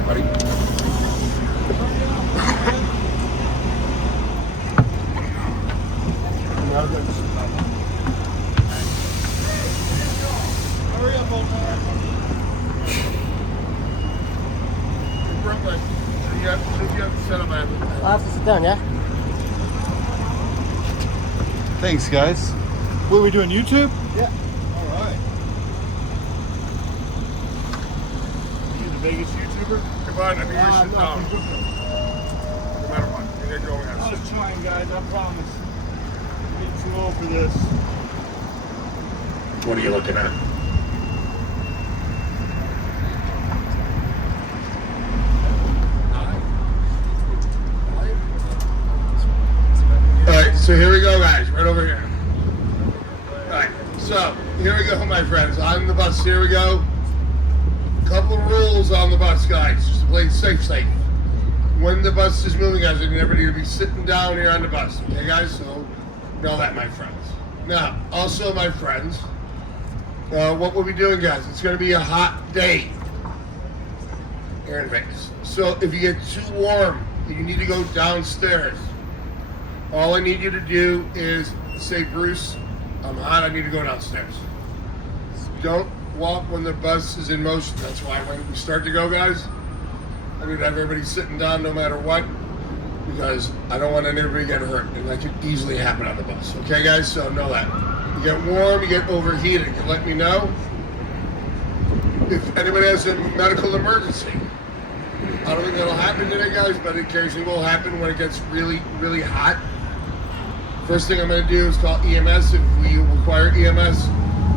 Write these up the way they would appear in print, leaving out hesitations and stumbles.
right, buddy. Hurry up, old man. Brooklyn. So you have to set up, man. I'll have to sit down, yeah? Thanks, guys. What are we doing, YouTube? Yeah. All right. You the biggest YouTuber? Come on, I mean, you're sitting down. No matter what, you're gonna go ahead. I'm just trying, guys, I promise. I'm getting too old for this. What are you looking at? Alright, so here we go, guys, right over here. Alright, so here we go, my friends. On the bus, here we go. Couple of rules on the bus, guys, just to play it safe. When the bus is moving, guys, everybody to be sitting down here on the bus. Okay, guys? So know that, my friends. Now, also, my friends, what we'll be doing, guys, it's going to be a hot day here in Vegas. So if you get too warm, you need to go downstairs. All I need you to do is say, Bruce, I'm hot, I need to go downstairs. Don't walk when the bus is in motion. That's why when we start to go, guys, I need to have everybody sitting down no matter what, because I don't want anybody to get hurt, and that could easily happen on the bus. Okay, guys? So know that. You get warm, you get overheated, you can let me know. If anybody has a medical emergency, I don't think that'll happen today, guys, but it occasionally will happen when it gets really, really hot. First thing I'm going to do is call EMS if we require EMS,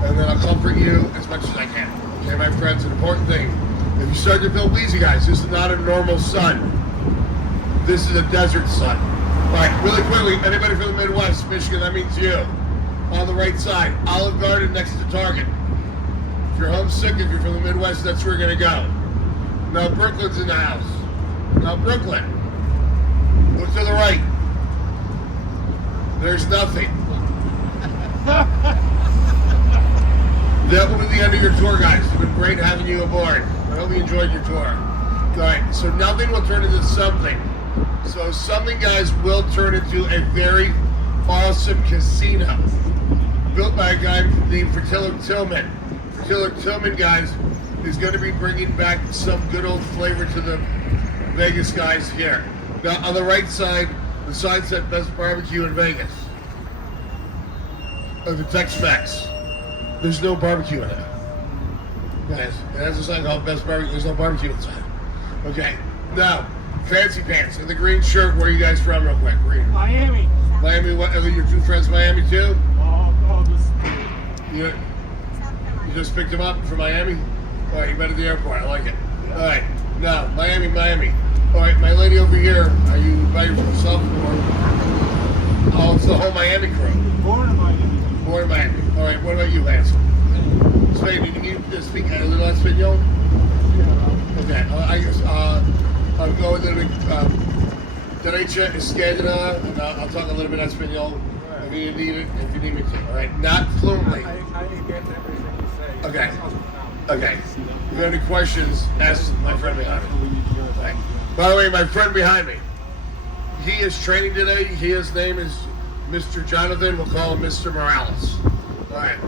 and then I'll comfort you as much as I can. Okay, my friends, an important thing. If you start to feel wheezy, guys, this is not a normal sun. This is a desert sun. All right, really quickly, anybody from the Midwest, Michigan, that means you. On the right side, Olive Garden next to Target. If you're homesick, if you're from the Midwest, that's where you're going to go. Now, Brooklyn's in the house. Now, Brooklyn, look to the right. There's nothing. That will be the end of your tour, guys. It's been great having you aboard. I hope you enjoyed your tour. All right, so nothing will turn into something. So something, guys, will turn into a very awesome casino built by a guy named Fertillo Tillman. Fertillo Tillman, guys, is going to be bringing back some good old flavor to the Vegas guys here. Now, on the right side, the sign said Best Barbecue in Vegas. Of the Tex-Mex. There's no barbecue in it. Guys, it has a sign called Best Barbecue. There's no barbecue inside. Okay, now, Fancy Pants in the green shirt. Where are you guys from, real quick? Green. Miami. Miami, what? Are your two friends Miami, too? You just picked them up from Miami? All right, you met at the airport. I like it. All right, now, Miami. All right, my lady over here, are you by yourself or? Oh, it's the whole Miami crew. Born in Miami. Born in Miami. All right, what about you, Hansel? Spain, do you need to speak a little Espanol? Okay, I guess I'll go with the derecha, izquierda, and I'll talk a little bit Espanol if you need it, if you need me to. All right, not fluently. I get everything you say. Okay. Okay. If you have any questions, ask my friend behind me. Right. By the way, my friend behind me, he is training today. His name is Mr. Jonathan. We'll call him Mr. Morales. All right.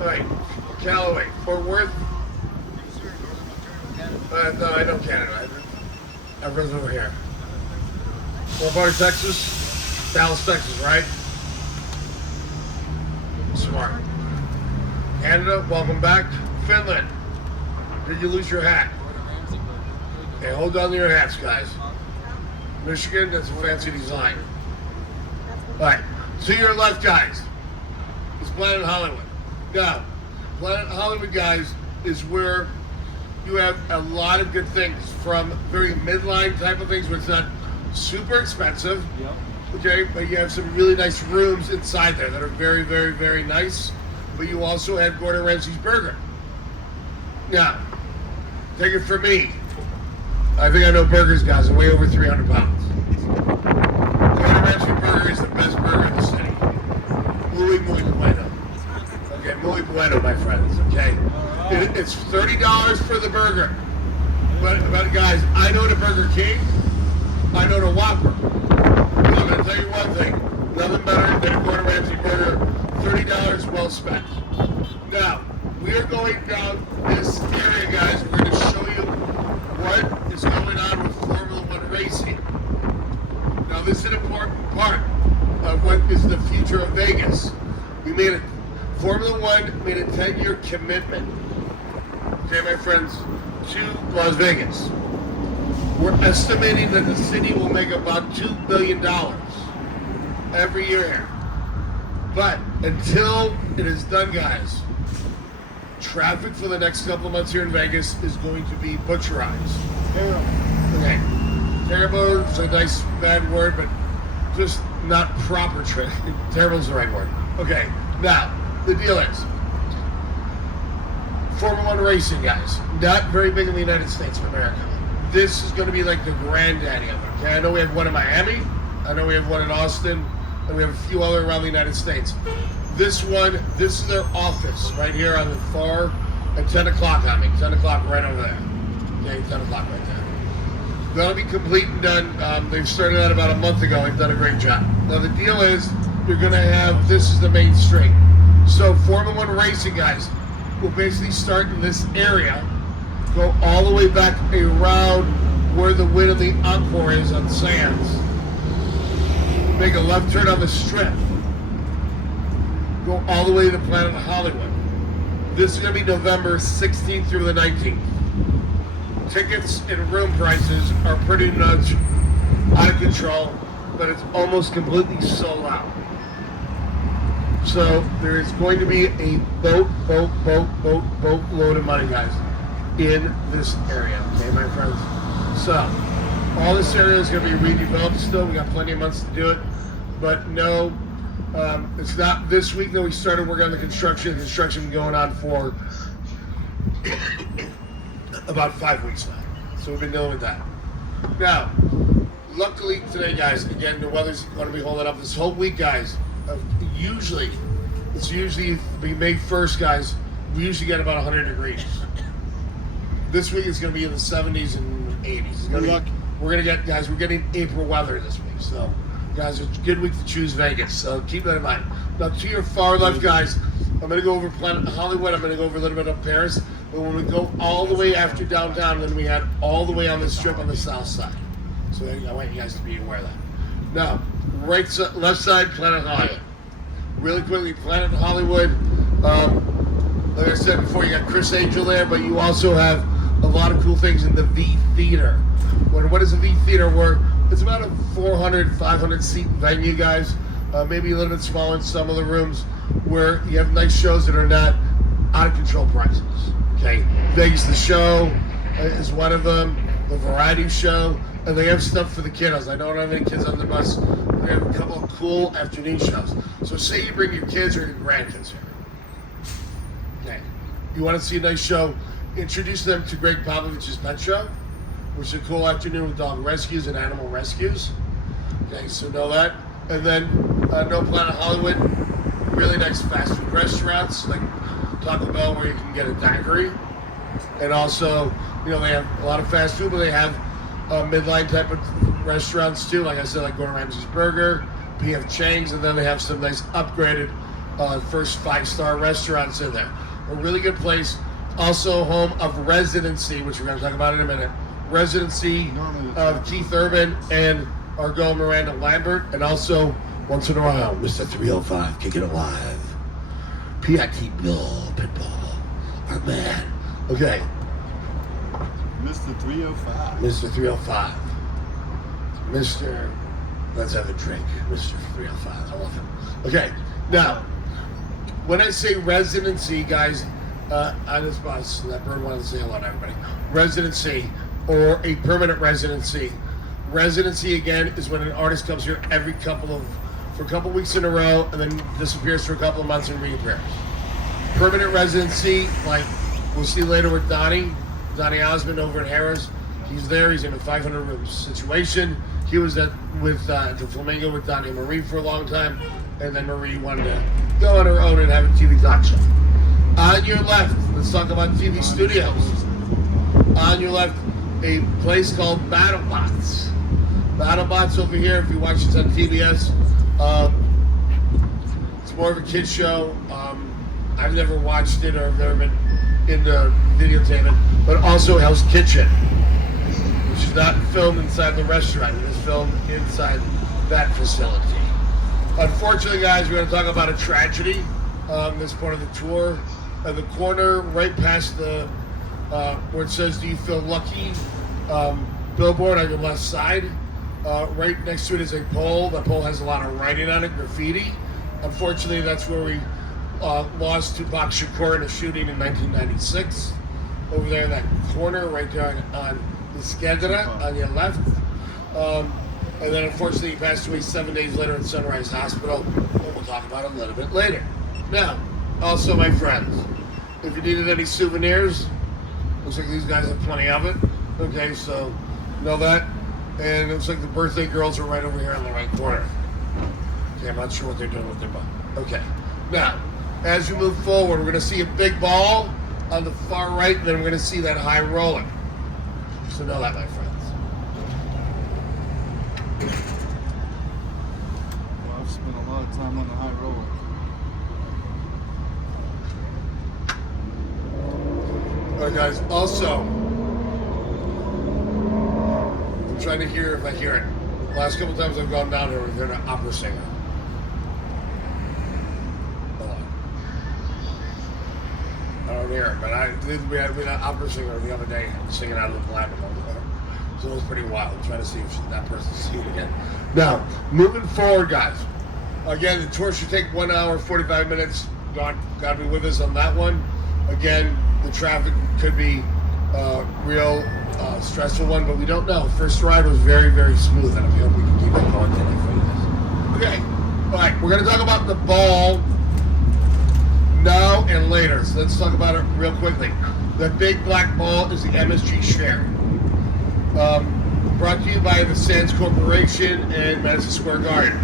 All right. Callaway, Fort Worth. No, I know Canada. I've risen over here. What part of Texas? Dallas, Texas, right? Smart. Canada, welcome back. Finland. Did you lose your hat? Okay, hold on to your hats, guys. Michigan, that's a fancy design. All right, to your left, guys, is Planet Hollywood. Now, Planet Hollywood, guys, is where you have a lot of good things, from very midline type of things where it's not super expensive. Yep. Okay, but you have some really nice rooms inside there that are very, very, very nice. But you also have Gordon Ramsay's burger. Now, take it from me. I think I know burgers, guys, are way over 300 pounds. Gordon Ramsay burger is the best burger in the city. Muy bueno. Okay, muy bueno, my friends, okay? It's $30 for the burger. But guys, I know the Burger King. I know the Whopper. And I'm going to tell you one thing. Nothing better than a Gordon Ramsay burger. $30 well spent. Now, we are going down this area, guys. We're going to show you what is going on with Formula One racing. Now, this is an important part of what is the future of Vegas. Formula One made a 10-year commitment, okay, my friends, to Las Vegas. We're estimating that the city will make about $2 billion every year here. But until it is done, guys, traffic for the next couple of months here in Vegas is going to be butcherized. Okay. Terrible is a nice bad word, but just not proper traffic. Terrible is the right word. Okay. Now, the deal is, Formula One racing, guys, not very big in the United States of America. This is going to be like the granddaddy of it. Okay, I know we have one in Miami, I know we have one in Austin, and we have a few other around the United States. This is their office right here on the far at 10 o'clock on me. 10 o'clock right over there. Okay, 10 o'clock right there. That'll be complete and done. They've started that about a month ago. They've done a great job. Now the deal is, you're going to have, this is the main street. So Formula One racing, guys, will basically start in this area, go all the way back around where the Win of the Encore is on Sands, make a left turn on the Strip, go all the way to Planet Hollywood. This is going to be November 16th through the 19th. Tickets and room prices are pretty much out of control, but it's almost completely sold out. So there is going to be a boat load of money, guys, in this area, okay, my friends? So all this area is going to be redeveloped still. We got plenty of months to do it, but no, it's not this week that we started working on the construction. Construction going on for about 5 weeks now. So we've been dealing with that. Now, luckily today, guys, again, the weather's going to be holding up this whole week, guys. It's usually May 1st, guys. We usually get about 100 degrees. This week it's going to be in the 70s and 80s. We're going to get, guys, we're getting April weather this week. So, guys, it's a good week to choose Vegas. So keep that in mind. Now, to your far left, guys, I'm going to go over Planet Hollywood. I'm going to go over a little bit of Paris. But when we go all the way after downtown, then we head all the way on the Strip on the south side. So I want you guys to be aware of that. Now, left side, Planet Hollywood. Really quickly, Planet Hollywood. Like I said before, you got Chris Angel there, but you also have a lot of cool things in the V Theater. What is a V Theater? Where it's about a 400, 500 seat venue, guys. Maybe a little bit smaller in some of the rooms, where you have nice shows that are not out of control prices. Okay, Vegas the Show is one of them. The variety show, and they have stuff for the kiddos. I don't have any kids on the bus. We have a couple of cool afternoon shows. So say you bring your kids or your grandkids here. Okay. You want to see a nice show, introduce them to Greg Popovich's Pet Show, which is a cool afternoon with dog rescues and animal rescues. Okay, so know that. And then know Planet Hollywood, really nice fast food restaurants like Taco Bell where you can get a daiquiri. And also, you know, they have a lot of fast food, but they have midline type of restaurants too. Like I said, like Gordon Ramsay's Burger, P.F. Chang's, and then they have some nice upgraded first 5-star restaurants in there. A really good place. Also home of Residency, which we're going to talk about in a minute. Residency of Keith Urban and our girl Miranda Lambert, and also once in a while, Mr. 305, kicking it live. P.I.T. Bill Pitbull, our man. Okay. Mr. 305. Mr. 305. Mr. Let's have a drink. Mr. 305. I love him. Okay. Now, when I say residency, guys, on this bus, that bird wanted to say hello to everybody. Residency or a permanent residency. Residency, again, is when an artist comes here for a couple weeks in a row and then disappears for a couple of months and reappears. Permanent residency, like we'll see later with Donnie Osmond over at Harris. He's there. He's in a 500-room situation. He was with the Flamingo with Donnie and Marie for a long time, and then Marie wanted to go on her own and have a TV talk show. On your left, let's talk about TV studios. On your left, a place called BattleBots. BattleBots over here, if you watch this on TBS, it's more of a kid's show. I've never watched it or I've never been into videotape it, but also Hell's Kitchen, which is not filmed inside the restaurant. It is filmed inside that facility. Unfortunately, guys, we're going to talk about a tragedy. This part of the tour. In the corner, right past the where it says "Do you feel lucky?" Billboard on your left side. Right next to it is a pole. That pole has a lot of writing on it, graffiti. Unfortunately, that's where we lost Tupac Shakur in a shooting in 1996. Over there in that corner, right there on the Skadra on your left. And then, unfortunately, he passed away 7 days later at Sunrise Hospital. And we'll talk about it a little bit later. Now, also, my friends, if you needed any souvenirs, looks like these guys have plenty of it. Okay, so know that. And it looks like the birthday girls are right over here in the right corner. Okay, I'm not sure what they're doing with their ball. Okay, now, as we move forward, we're going to see a big ball on the far right, and then we're going to see that high roller. So know that, my friends. Well, I've spent a lot of time on the high roller. All right, guys. Also, I'm trying to hear if I hear it. The last couple times I've gone down here, we've heard an opera singer. Hold on. I don't hear it, but we had an opera singer the other day singing out of the platinum over there. So it was pretty wild. I'm trying to see if that person's singing again. Now, moving forward, guys. Again, the tour should take 1 hour, 45 minutes. God be with us on that one. Again, the traffic could be real stressful one, but we don't know. First ride was very, very smooth, and I hope we can keep it going today for you guys. Okay, all right, we're going to talk about the ball now and later. So let's talk about it real quickly. The big black ball is the MSG share. Brought to you by the Sands Corporation and Madison Square Garden.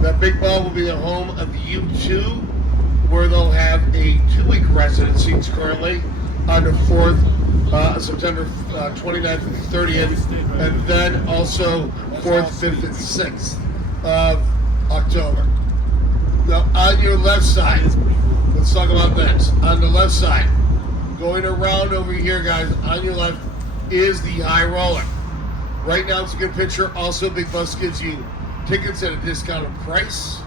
That big ball will be the home of U2, where they'll have a 2-week residency currently on the 4th, September 29th and 30th, and then also 4th, 5th, and 6th of October. Now, on your left side, let's talk about this. On the left side, going around over here, guys, on your left is the high roller. Right now, it's a good picture. Also, Big Bus gives you tickets at a discounted price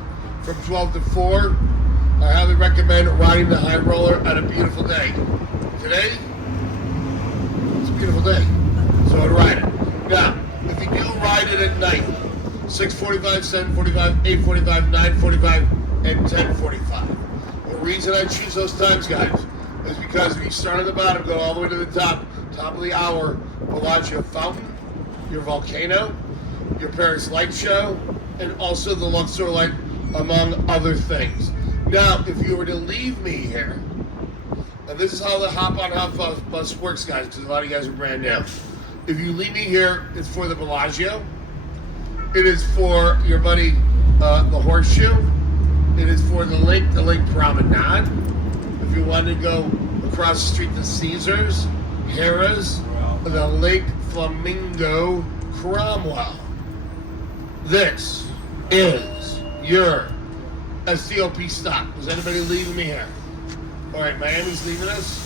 from 12 to 4. I highly recommend riding the high roller on a beautiful day. Today, it's a beautiful day, so I'd ride it. Now, if you do ride it at night, 6:45, 7:45, 8:45, 9:45, and 10:45. The reason I choose those times, guys, is because if you start at the bottom, go all the way to the top of the hour, Bellagio Fountain, your volcano, your Paris Light Show, and also the Luxor Light, among other things. Now, if you were to leave me here, and this is how the hop on hop bus works, guys, because a lot of you guys are brand new. If you leave me here, it's for the Bellagio. It is for your buddy, the Horseshoe. It is for the Lake Promenade. If you want to go across the street to Caesars, Harrah's, the Lake Flamingo, Cromwell. This is your STOP stop. Is anybody leaving me here? All right, Miami's leaving us.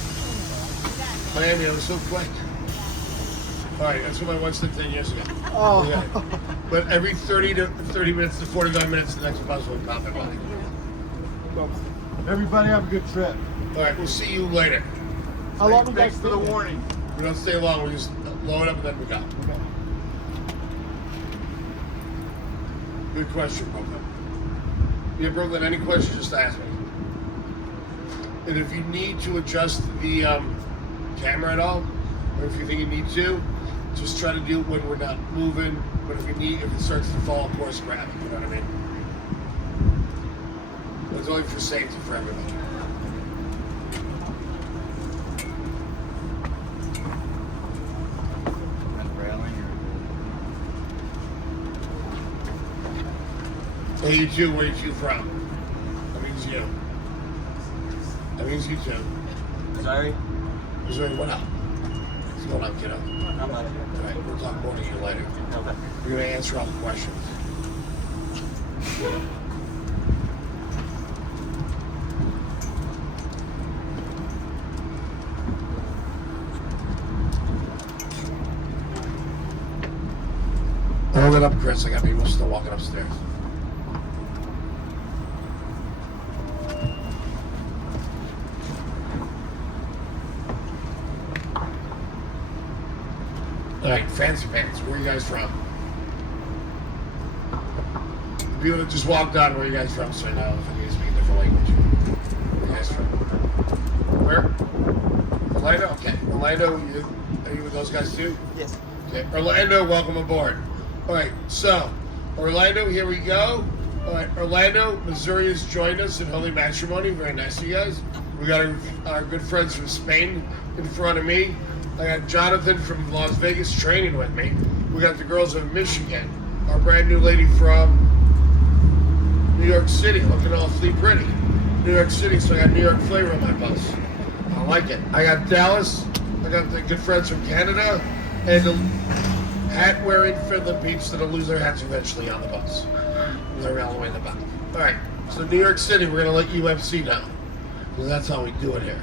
Miami, that was so quick. All right, that's what my wife said 10 years ago. Oh. Yeah. But every 30 minutes to 45 minutes, the next bus will pop in by. Everybody have a good trip. All right, we'll see you later. How long we Thanks for the warning. We don't stay long. We just load up and then we go. Okay. Good question, Brooklyn. Yeah, Brooklyn, any questions, just ask me. And if you need to adjust the camera at all, or if you think you need to, just try to do it when we're not moving. But if it starts to fall, of course, grab it. You know what I mean? It's only for safety for everybody. Hey, you too. Where are you from? That means you. That means you too. Sorry? Missouri, what up? going on, kiddo? Not much. All right, we'll talk more to you later. Okay. We're going to answer all the questions. Hold it up, Chris. I got people still walking upstairs. All right, fancy pants. Where are you guys from? The people that just walked on, where are you guys from? So I know if I need to speak a different language. Where are you guys from? Where? Orlando? Okay. Orlando, are you with those guys too? Yes. Okay. Orlando, welcome aboard. All right, so Orlando, here we go. All right, Orlando, Missouri has joined us in Holy Matrimony. Very nice of you guys. We got our good friends from Spain in front of me. I got Jonathan from Las Vegas training with me. We got the girls of Michigan. Our brand new lady from New York City, looking awfully pretty. New York City, so I got New York flavor on my bus. I like it. I got Dallas. I got the good friends from Canada, and the hat-wearing Finland peeps that'll lose their hats eventually on the bus. They're all the way in the back. All right, so New York City, we're gonna let UMC know, because that's how we do it here.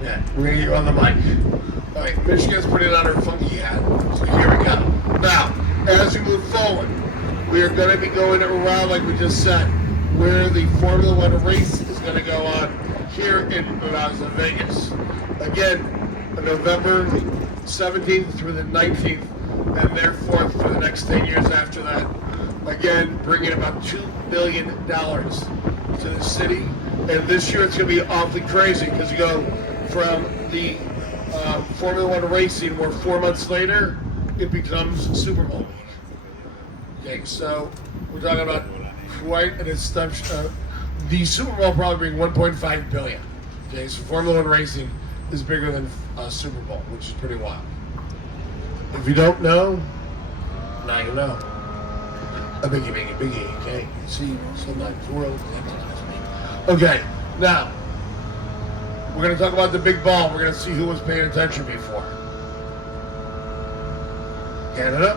Yeah, we're gonna get you on the mic. All right, Michigan's putting on her funky hat, so here we go. Now, as we move forward, we are gonna be going around, like we just said, where the Formula One race is gonna go on here in Las Vegas. Again, November 17th through the 19th, and therefore for the next 10 years after that. Again, bringing about $2 billion to the city. And this year it's going to be awfully crazy because you go from the Formula One racing where 4 months later it becomes Super Bowl week. Okay, so we're talking about quite an assumption. The Super Bowl probably bring 1.5 billion. Okay, so Formula One racing is bigger than Super Bowl, which is pretty wild. If you don't know, now you know. A biggie, okay? See, sometimes the world hypnotizes me. Okay, now, we're going to talk about the big ball. We're going to see who was paying attention before. Canada.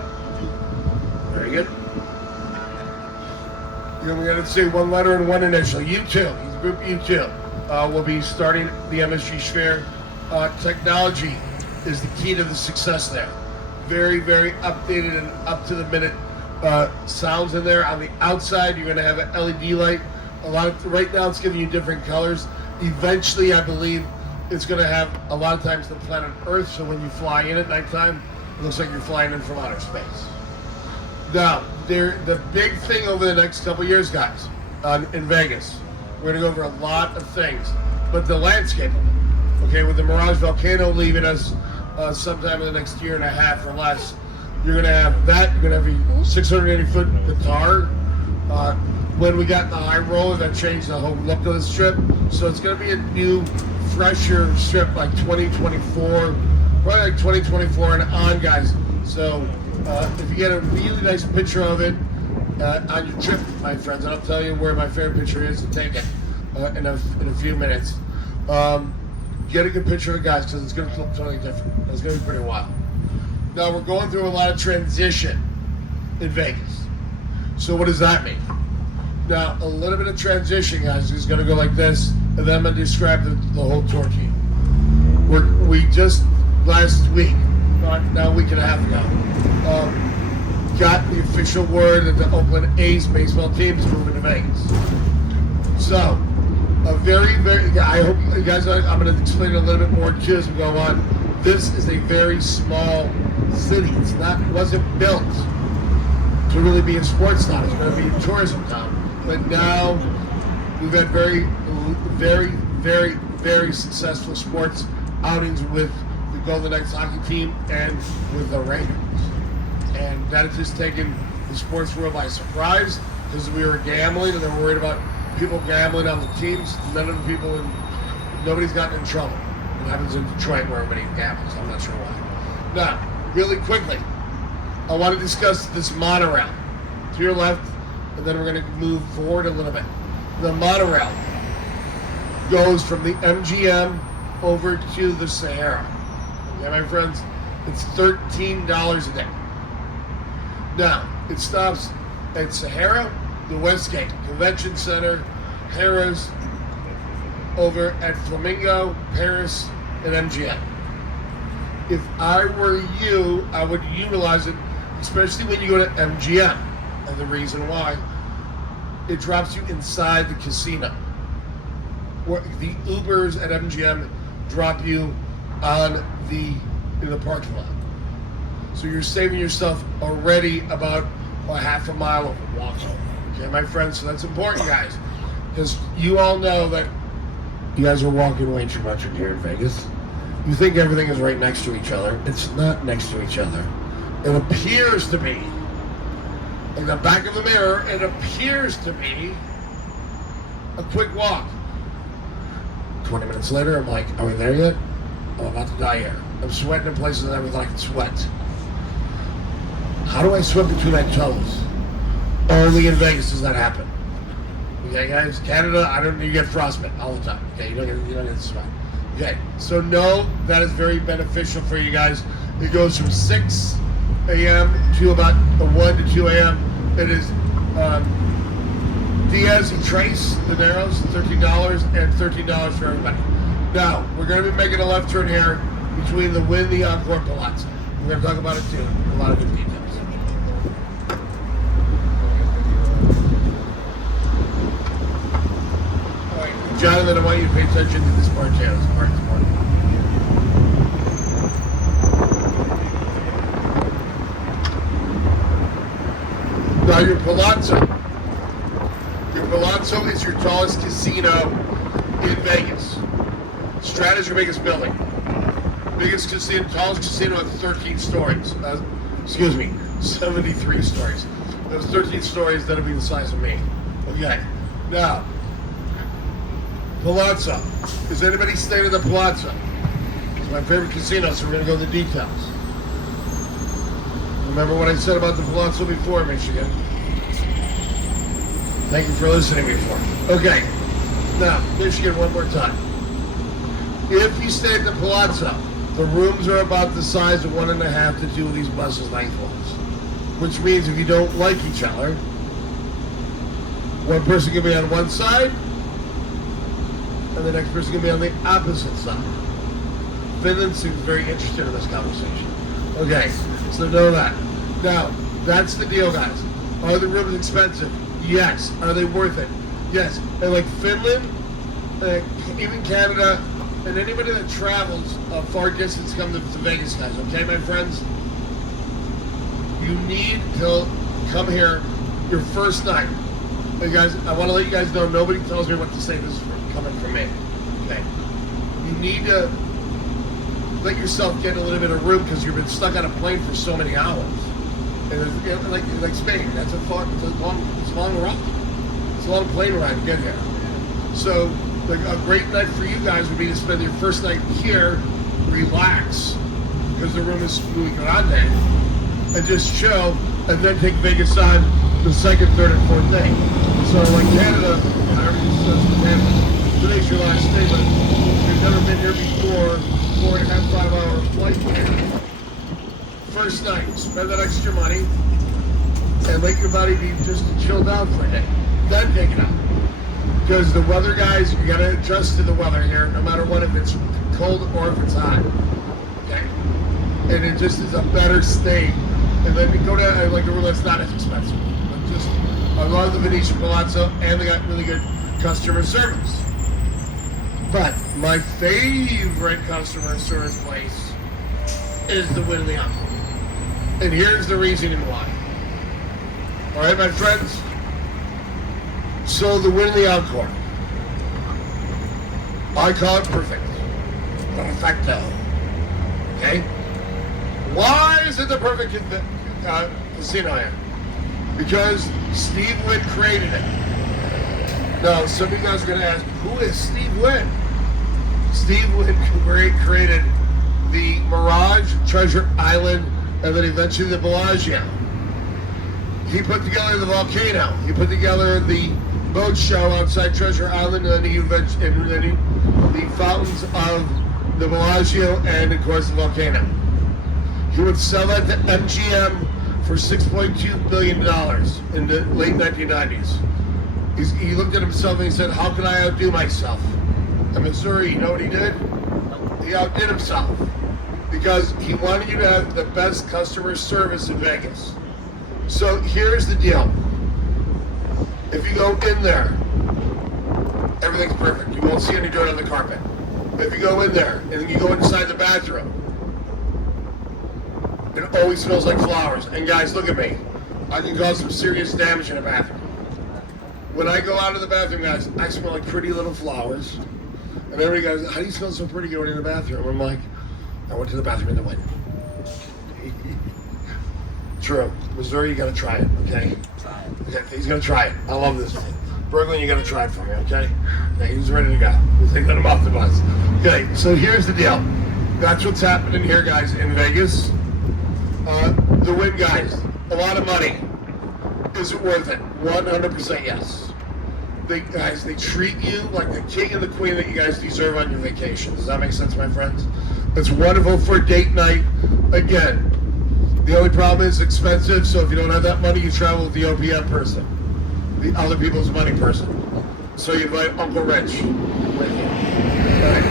Very good. We're going to say one letter and one initial. U2, group U2, will be starting the MSG Sphere. Technology is the key to the success there. Very, very updated and up to the minute sounds in there. On the outside, you're going to have an LED light. Right now, it's giving you different colors. Eventually, I believe it's going to have a lot of times the planet Earth. So when you fly in at nighttime, it looks like you're flying in from outer space. Now, the big thing over the next couple years, guys, in Vegas, we're going to go over a lot of things, but the landscape of it. Okay, with the Mirage Volcano leaving us sometime in the next year and a half or less, you're going to have that. You're going to have a 680-foot guitar. When we got the high roller, that changed the whole look of the strip. So it's going to be a new, fresher strip like 2024, probably like 2024 and on, guys. So if you get a really nice picture of it on your trip, my friends, and I'll tell you where my favorite picture is to take it in a few minutes. Get a good picture of it, guys, because it's going to look totally different. It's going to be pretty wild. Now, we're going through a lot of transition in Vegas. So what does that mean? Now, a little bit of transition, guys, is going to go like this, and then I'm going to describe the whole tour to you. We just, last week, now a week and a half ago, got the official word that the Oakland A's baseball team is moving to Vegas. So, I hope you guys, I'm going to explain it a little bit more too as we go on. This is a very small city. It wasn't built to really be a sports town. It's going to be a tourism town. But now we've had very, very, very, very successful sports outings with the Golden Knights hockey team and with the Raiders. And that has just taken the sports world by surprise because we were gambling and they were worried about people gambling on the teams. Nobody's gotten in trouble. It happens in Detroit where everybody gambles. I'm not sure why. Now, really quickly, I want to discuss this monorail. To your left, and then we're going to move forward a little bit. The monorail goes from the MGM over to the Sahara. Okay, my friends? It's $13 a day. Now, it stops at Sahara, the Westgate Convention Center, Harrah's, over at Flamingo, Paris, and MGM. If I were you, I would utilize it, especially when you go to MGM. And the reason why, it drops you inside the casino. Where the Ubers at MGM drop you in the parking lot. So you're saving yourself already about a half a mile of walk home. Okay, my friends, so that's important, guys. Because you all know that you guys are walking way too much in here in Vegas. You think everything is right next to each other. It's not next to each other. It appears to be. In the back of the mirror, it appears to be a quick walk. 20 minutes later, I'm like, are we there yet? I'm about to die here. I'm sweating in places I never thought I could sweat. How do I sweat between my toes? Only in Vegas does that happen. Okay, guys? Canada, you get frostbite all the time. Okay, you don't get sweat. Okay, so no, that is very beneficial for you guys. It goes from 6 a.m. to about 1 to 2 a.m. It is Diaz and Trace, the Narrows, $13, and $13 for everybody. Now, we're going to be making a left turn here between the Wynn, the Encore, Palazzo. We're going to talk about it too, a lot of good details. All right, Jonathan, I want you to pay attention to this part, too. This part is important. Now, your Palazzo is your tallest casino in Vegas. Strata is your biggest building. Biggest casino, tallest casino at 13 stories. 73 stories. Those 13 stories, that'll be the size of me. Okay. Now, Palazzo. Does anybody stay at the Palazzo? It's my favorite casino, so we're going to go into the details. Remember what I said about the Palazzo before, Michigan? Thank you for listening before. Okay. Now, Michigan, one more time. If you stay at the Palazzo, the rooms are about the size of 1.5 to 2 of these buses lengthwise. Which means if you don't like each other, one person can be on one side, and the next person can be on the opposite side. Finland seems very interested in this conversation. Okay, so know that. Now, that's the deal, guys. Are the rooms expensive? Yes. Are they worth it? Yes. And like Finland, even Canada, and anybody that travels a far distance come to Vegas, guys, okay, my friends? You need to come here your first night. Hey, guys, I want to let you guys know, nobody tells me what to say. This is coming from me, okay? You need to let yourself get a little bit of room because you've been stuck on a plane for so many hours. And like Spain, it's a long ride. It's a long plane ride to get here. So like a great night for you guys would be to spend your first night here, relax, because the room is muy grande, and just chill, and then take Vegas on the second, third, and fourth day. So like Canada, I already said Canada, today's your last day, but if you've never been here before, 4.5, 5 hour flight here. First night, spend that extra money, and let your body be just chilled out for a day. Then take it out. Because the weather, guys, you gotta adjust to the weather here, no matter what, if it's cold or if it's hot. Okay? And it just is a better state. And then you go to like a room that's not as expensive. But just, I love the Venetian Palazzo, and they got really good customer service. But my favorite customer service place is the Wynn Leon. And here's the reasoning why. All right, my friends? So the Wynn the Encore. I call it perfect. Perfecto. Okay? Why is it the perfect casino here? Because Steve Wynn created it. Now, some of you guys are going to ask, who is Steve Wynn? Steve Wynn created the Mirage, Treasure Island, and then eventually the Bellagio. He put together the volcano. He put together the boat show outside Treasure Island, and then the fountains of the Bellagio, and of course the volcano. He would sell that to MGM for $6.2 billion in the late 1990s. He looked at himself and he said, how can I outdo myself? In Missouri, you know what he did? He outdid himself because he wanted you to have the best customer service in Vegas. So here's the deal. If you go in there, everything's perfect. You won't see any dirt on the carpet. If you go in there and then you go inside the bathroom, it always smells like flowers. And guys, look at me. I can cause some serious damage in a bathroom. When I go out of the bathroom, guys, I smell like pretty little flowers. And everybody goes, how do you smell so pretty going in the bathroom? I'm like, I went to the bathroom in the wind. True. Missouri, you gotta try it, okay? Okay, he's gonna try it. I love this thing. Brooklyn, you gotta try it for me, okay? Okay, he's ready to go. We'll take him off the bus. Okay, so here's the deal. That's what's happening here, guys, in Vegas. The win, guys. A lot of money. Is it worth it? 100% yes. They treat you like the king and the queen that you guys deserve on your vacation. Does that make sense, my friends? It's wonderful for a date night. Again, the only problem is expensive, so if you don't have that money, you travel with the OPM person, the other people's money person. So you invite Uncle Rich with you. Okay.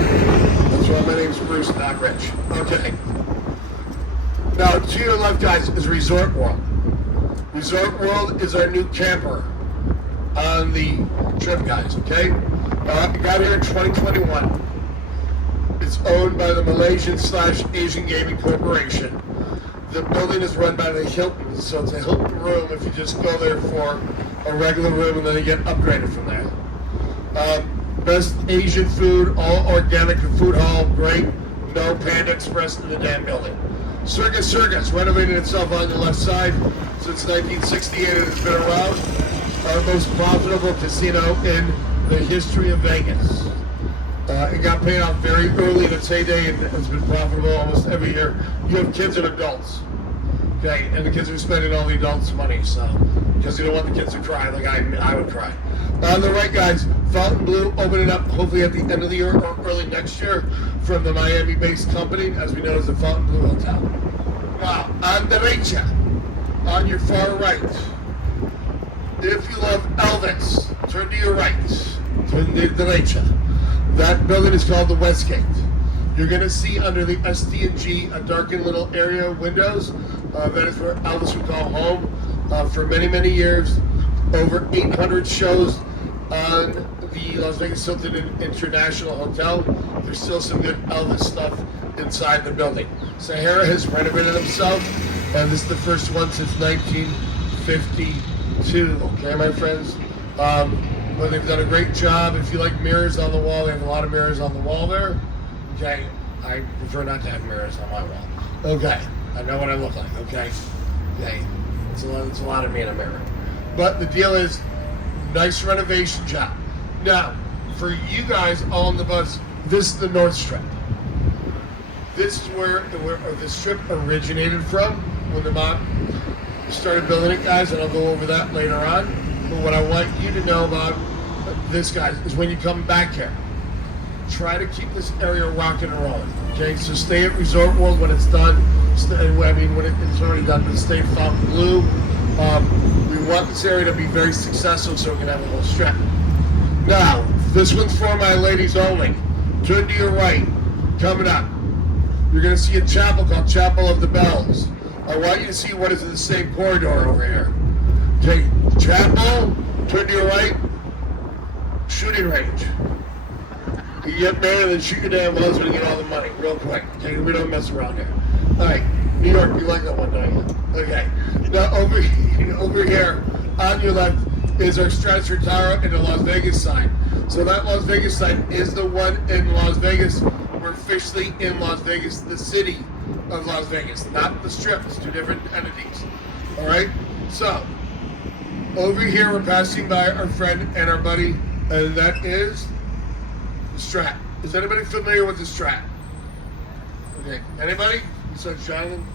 That's why my name's Bruce, not Rich. Okay. Now, to your left, guys, is Resort World. Resort World is our new camper on the trip, guys, okay? It got here in 2021. It's owned by the Malaysian/Asian Gaming Corporation. The building is run by the Hilton, so it's a Hilton room if you just go there for a regular room and then you get upgraded from there. Best Asian food, all organic food hall, great. No Panda Express in the damn building. Circus renovated itself on the left side since 1968 and it's been around. Our most profitable casino in the history of Vegas. It got paid off very early in its heyday and it's been profitable almost every year. You have kids and adults, okay, and the kids are spending all the adults' money, so because you don't want the kids to cry like I would cry. On the right, guys, Fontainebleau opening up hopefully at the end of the year or early next year from the Miami-based company, as we know as the Fontainebleau Hotel. Now, on the derecha, on your far right, if you love Elvis, turn to your right, turn to the derecha. That building is called the Westgate. You're going to see under the ST&G a darkened little area of windows. That is where Elvis would call home for many, many years. Over 800 shows on the Las Vegas Hilton International Hotel. There's still some good Elvis stuff inside the building. Sahara has renovated himself, and this is the first one since 1952. Okay, my friends? But they've done a great job. If you like mirrors on the wall, they have a lot of mirrors on the wall there. Okay, I prefer not to have mirrors on my wall. Okay, I know what I look like. Okay, it's a lot of me in a mirror. But the deal is, nice renovation job. Now, for you guys on the bus, this is the North Strip. This is where the strip originated from when the mob started building it, guys, and I'll go over that later on. But what I want you to know about this, guys, is when you come back here, try to keep this area rocking and rolling. Okay, so stay at Resort World when it's done. When it's already done, but stay Fontainebleau. We want this area to be very successful so we can have a little strip. Now, this one's for my ladies only. Turn to your right. Coming up, you're going to see a chapel called Chapel of the Bells. I want you to see what is in the same corridor over here. Okay, chapel, turn to your right, shooting range. You get married and shoot your damn husband and get all the money real quick. Okay, we don't mess around here. All right, New York, you like that one, don't you? Okay. Now over here on your left is our Stratosphere Tower and the Las Vegas side. So that Las Vegas side is the one in Las Vegas. We're officially in Las Vegas, the city of Las Vegas, not the Strip. It's two different entities. All right. So over here we're passing by our friend and our buddy, and that is the Strat. Is anybody familiar with the Strat? Okay. Anybody? Besides Jonathan?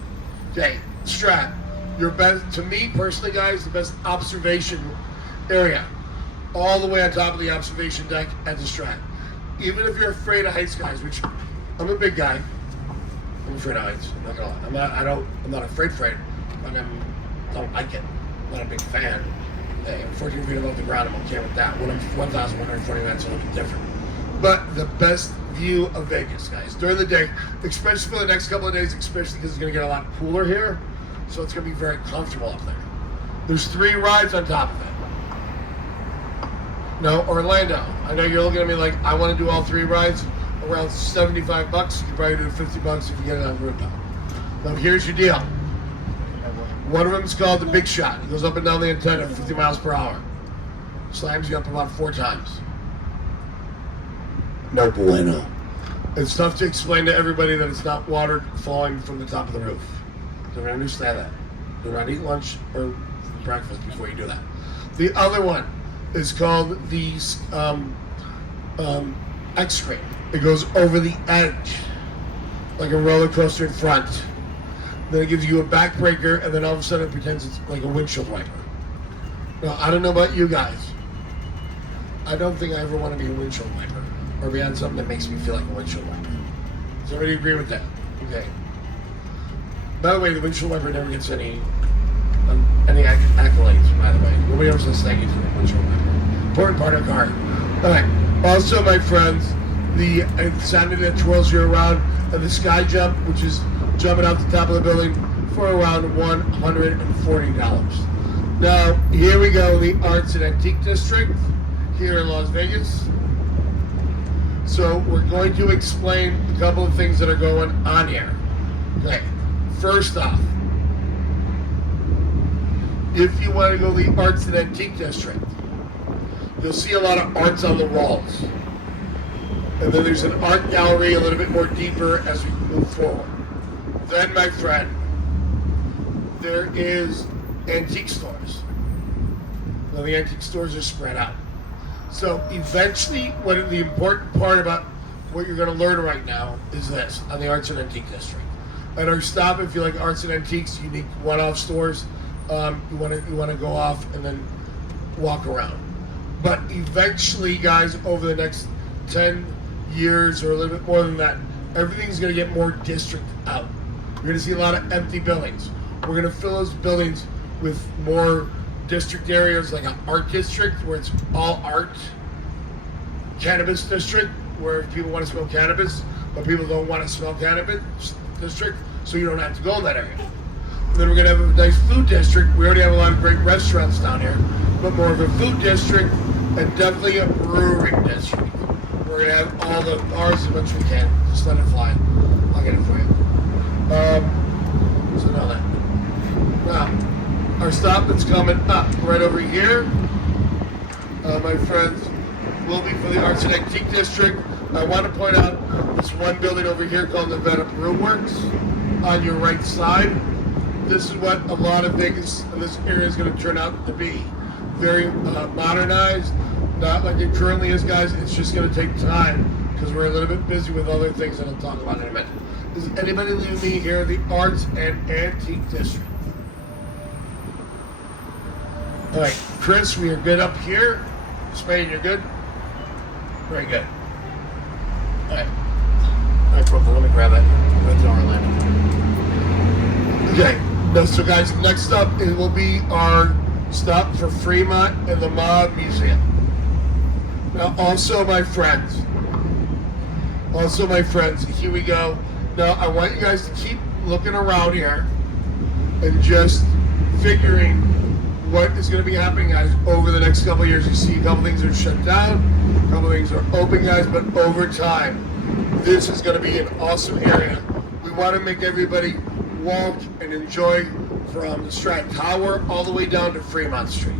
Okay. Strat. Your best, to me personally, guys, the best observation area, all the way on top of the observation deck at the Strat. Even if you're afraid of heights, guys, which I'm a big guy, I'm afraid of heights. I'm not gonna lie. I'm not afraid. But I don't like it. I'm not a big fan. Hey, I'm 14 feet above the ground. I'm okay with that. When I'm 1,149, it's a little bit different. But the best view of Vegas, guys, during the day, especially for the next couple of days, especially because it's going to get a lot cooler here, so it's going to be very comfortable up there. There's 3 rides on top of it. Now, Orlando, I know you're looking at me like, I want to do all 3 rides, around $75. You can probably do $50 if you get it on Groupon. Now, here's your deal. One of them is called the Big Shot. It goes up and down the antenna 50 miles per hour. Slams you up about 4 times. No bueno. It's tough to explain to everybody that it's not water falling from the top of the roof. So we understand that. Do not eat lunch or breakfast before you do that. The other one is called the X-Screen. It goes over the edge, like a roller coaster in front. Then it gives you a backbreaker, and then all of a sudden it pretends it's like a windshield wiper. Now, I don't know about you guys. I don't think I ever want to be a windshield wiper or be on something that makes me feel like a windshield wiper. Does everybody agree with that? Okay. By the way, the windshield wiper never gets any accolades, by the way. Nobody ever says thank you to the windshield wiper. Important part of the car. All right. Also, my friends, the sound that twirls you around, and the sky jump, which is jumping out the top of the building for around $140. Now, here we go, the Arts and Antique District here in Las Vegas. So we're going to explain a couple of things that are going on here. Okay, first off, if you want to go to the Arts and Antique District, you'll see a lot of arts on the walls. And then there's an art gallery a little bit more deeper as we move forward. Then, my friend, there is antique stores. Now, the antique stores are spread out. So, eventually, what the important part about what you're going to learn right now is this, on the Arts and Antique District. At our stop, if you like arts and antiques, unique one-off stores, you want to go off and then walk around. But eventually, guys, over the next 10 years or a little bit more than that, everything's going to get more district out. You're going to see a lot of empty buildings. We're going to fill those buildings with more district areas, like an art district where it's all art, cannabis district where people want to smoke cannabis, but people don't want to smell cannabis district, so you don't have to go in that area. And then we're going to have a nice food district. We already have a lot of great restaurants down here, but more of a food district and definitely a brewing district. We're going to have all the bars as much as we can. Just let it fly. I'll get it for you. So now that. Now, our stop that's coming up right over here, my friends, will be for the Arts and Antique District. I want to point out this one building over here called Nevada Brew Works on your right side. This is what a lot of Vegas in this area is going to turn out to be. Very modernized, not like it currently is, guys. It's just going to take time because we're a little bit busy with other things that I'll talk about in a minute. Does anybody leave me here, the Arts and Antique District? All right, Chris, we are good up here. Spain, you're good? Very good. All right. All right, Brooklyn, let me grab that. That's Orlando. Okay, no, so guys, next up, it will be our stop for Fremont and the Mob Museum. Now, also my friends, here we go. Now, I want you guys to keep looking around here and just figuring what is going to be happening, guys, over the next couple of years. You see a couple things are shut down, a couple things are open, guys, but over time, this is going to be an awesome area. We want to make everybody walk and enjoy from the Strat Tower all the way down to Fremont Street.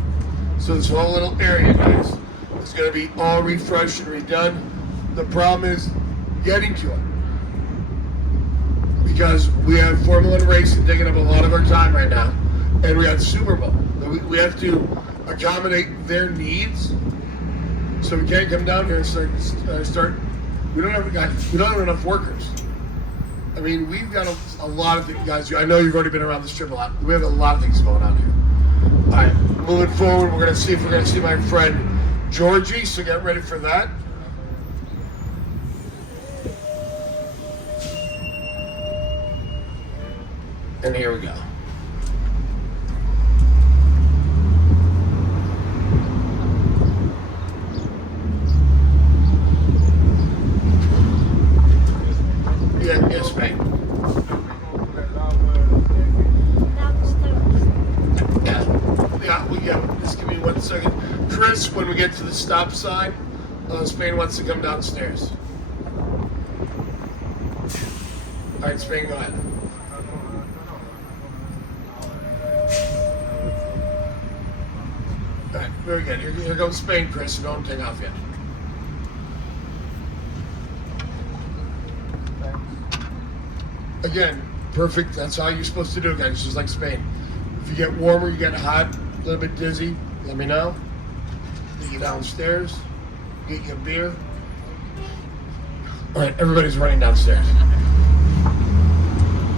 So this whole little area, guys, is going to be all refreshed and redone. The problem is getting to it, because we have Formula One racing taking up a lot of our time right now, and we have Super Bowl. We have to accommodate their needs, so we can't come down here and start. We don't have enough workers. I mean, we've got a lot of things, guys. I know you've already been around the strip a lot. We have a lot of things going on here. All right, moving forward, we're going to see if we're going to see my friend Georgie, so get ready for that. And here we go. Yeah, yes, mate. Yeah, just give me 1 second. Chris, when we get to the stop sign, Spain wants to come downstairs. All right, Spain, go ahead. All right, very good. Here goes Spain, Chris. So don't take off yet. Again, perfect. That's how you're supposed to do it, guys. Just like Spain. If you get warmer, you get hot, a little bit dizzy, let me know. Get you downstairs. Get you a beer. All right, everybody's running downstairs.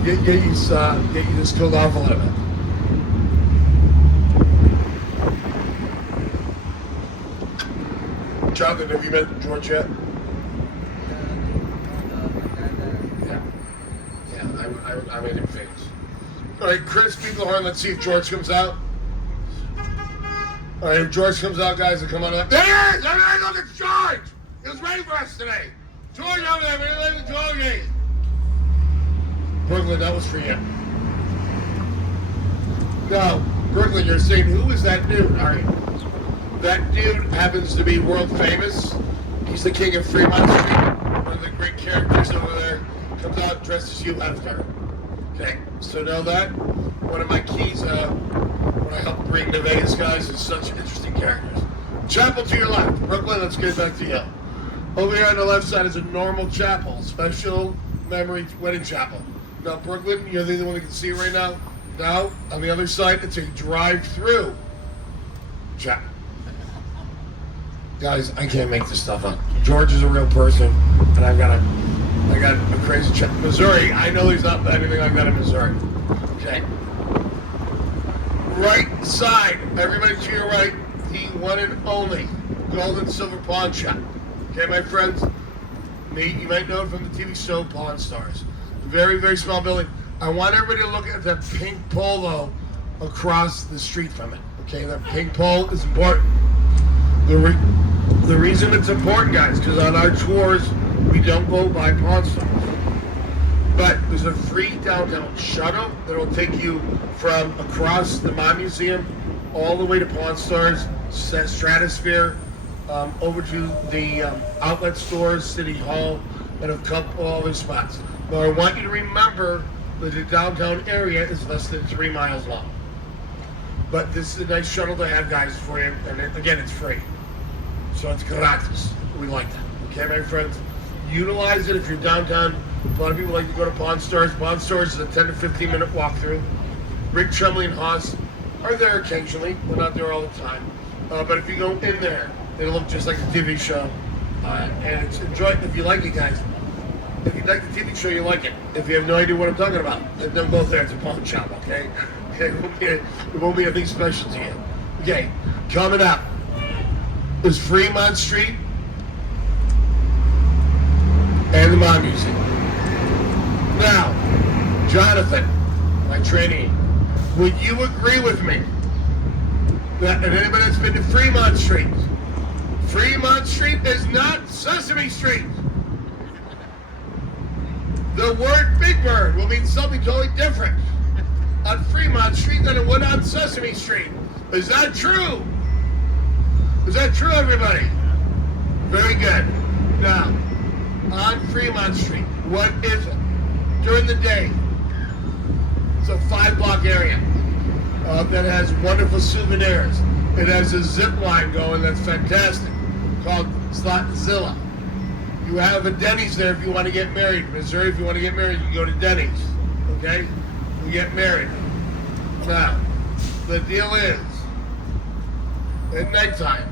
Get you just cooled off a little bit. Jonathan, have you met George yet? Yeah, I made him famous. All right, Chris, beat the horn. Let's see if George comes out. All right, if George comes out, guys, will come on up. There he is! Everybody look, it's George! He was ready for us today. George over there, man, the tailgate. Brooklyn, that was for you. Now, Brooklyn, you're saying, who is that dude? All right. That dude happens to be world famous. He's the king of Fremont Street. One of the great characters over there. Comes out dressed as you left her. Okay, so know that. One of my keys when I help bring to Vegas guys is such interesting characters. Chapel to your left. Brooklyn, let's get back to you. Over here on the left side is a normal chapel. Special memory wedding chapel. Now, Brooklyn, you're the only one that can see it right now. Now, on the other side, it's a drive-through chapel. Guys, I can't make this stuff up. George is a real person, and I got a crazy chapel. Missouri, I know there's not anything like that in Missouri. Okay. Right side, everybody to your right, the one and only Gold and Silver Pawn Shop. Okay, my friends? You might know it from the TV show Pawn Stars. Very, very small building. I want everybody to look at that pink polo across the street from it. Okay, that pink pole is important. The reason it's important, guys, because on our tours, we don't go by Pawn Stars. But there's a free downtown shuttle that will take you from across the Mine Museum all the way to Pawn Stars, Stratosphere, over to the outlet stores, City Hall, and a couple other spots. Now, I want you to remember that the downtown area is less than 3 miles long. But this is a nice shuttle to have, guys, for you. And again, it's free. So it's gratis. We like that. Okay, my friends? Utilize it if you're downtown. A lot of people like to go to Pawn Stars. Pawn Stars is a 10 to 15 minute walkthrough. Rick Chumley and Haas are there occasionally. We're not there all the time. But if you go in there, it'll look just like a TV show. And it's enjoy it if you like it, guys. If you like the TV show, you like it. If you have no idea what I'm talking about, then don't go there. It's a pawn shop, okay? It won't be anything special to you. Okay, coming up is Fremont Street and the Mine Museum. Now, Jonathan, my trainee, would you agree with me that anybody that's been to Fremont Street is not Sesame Street? The word Big Bird will mean something totally different on Fremont Street than it would on Sesame Street. Is that true? Is that true, everybody? Very good. Now, on Fremont Street, what is it? During the day, it's a 5-block area that has wonderful souvenirs. It has a zip line going that's fantastic called Slotzilla. You have a Denny's there if you want to get married. Missouri, if you want to get married, you can go to Denny's. Okay? You get married. Now, the deal is, at nighttime,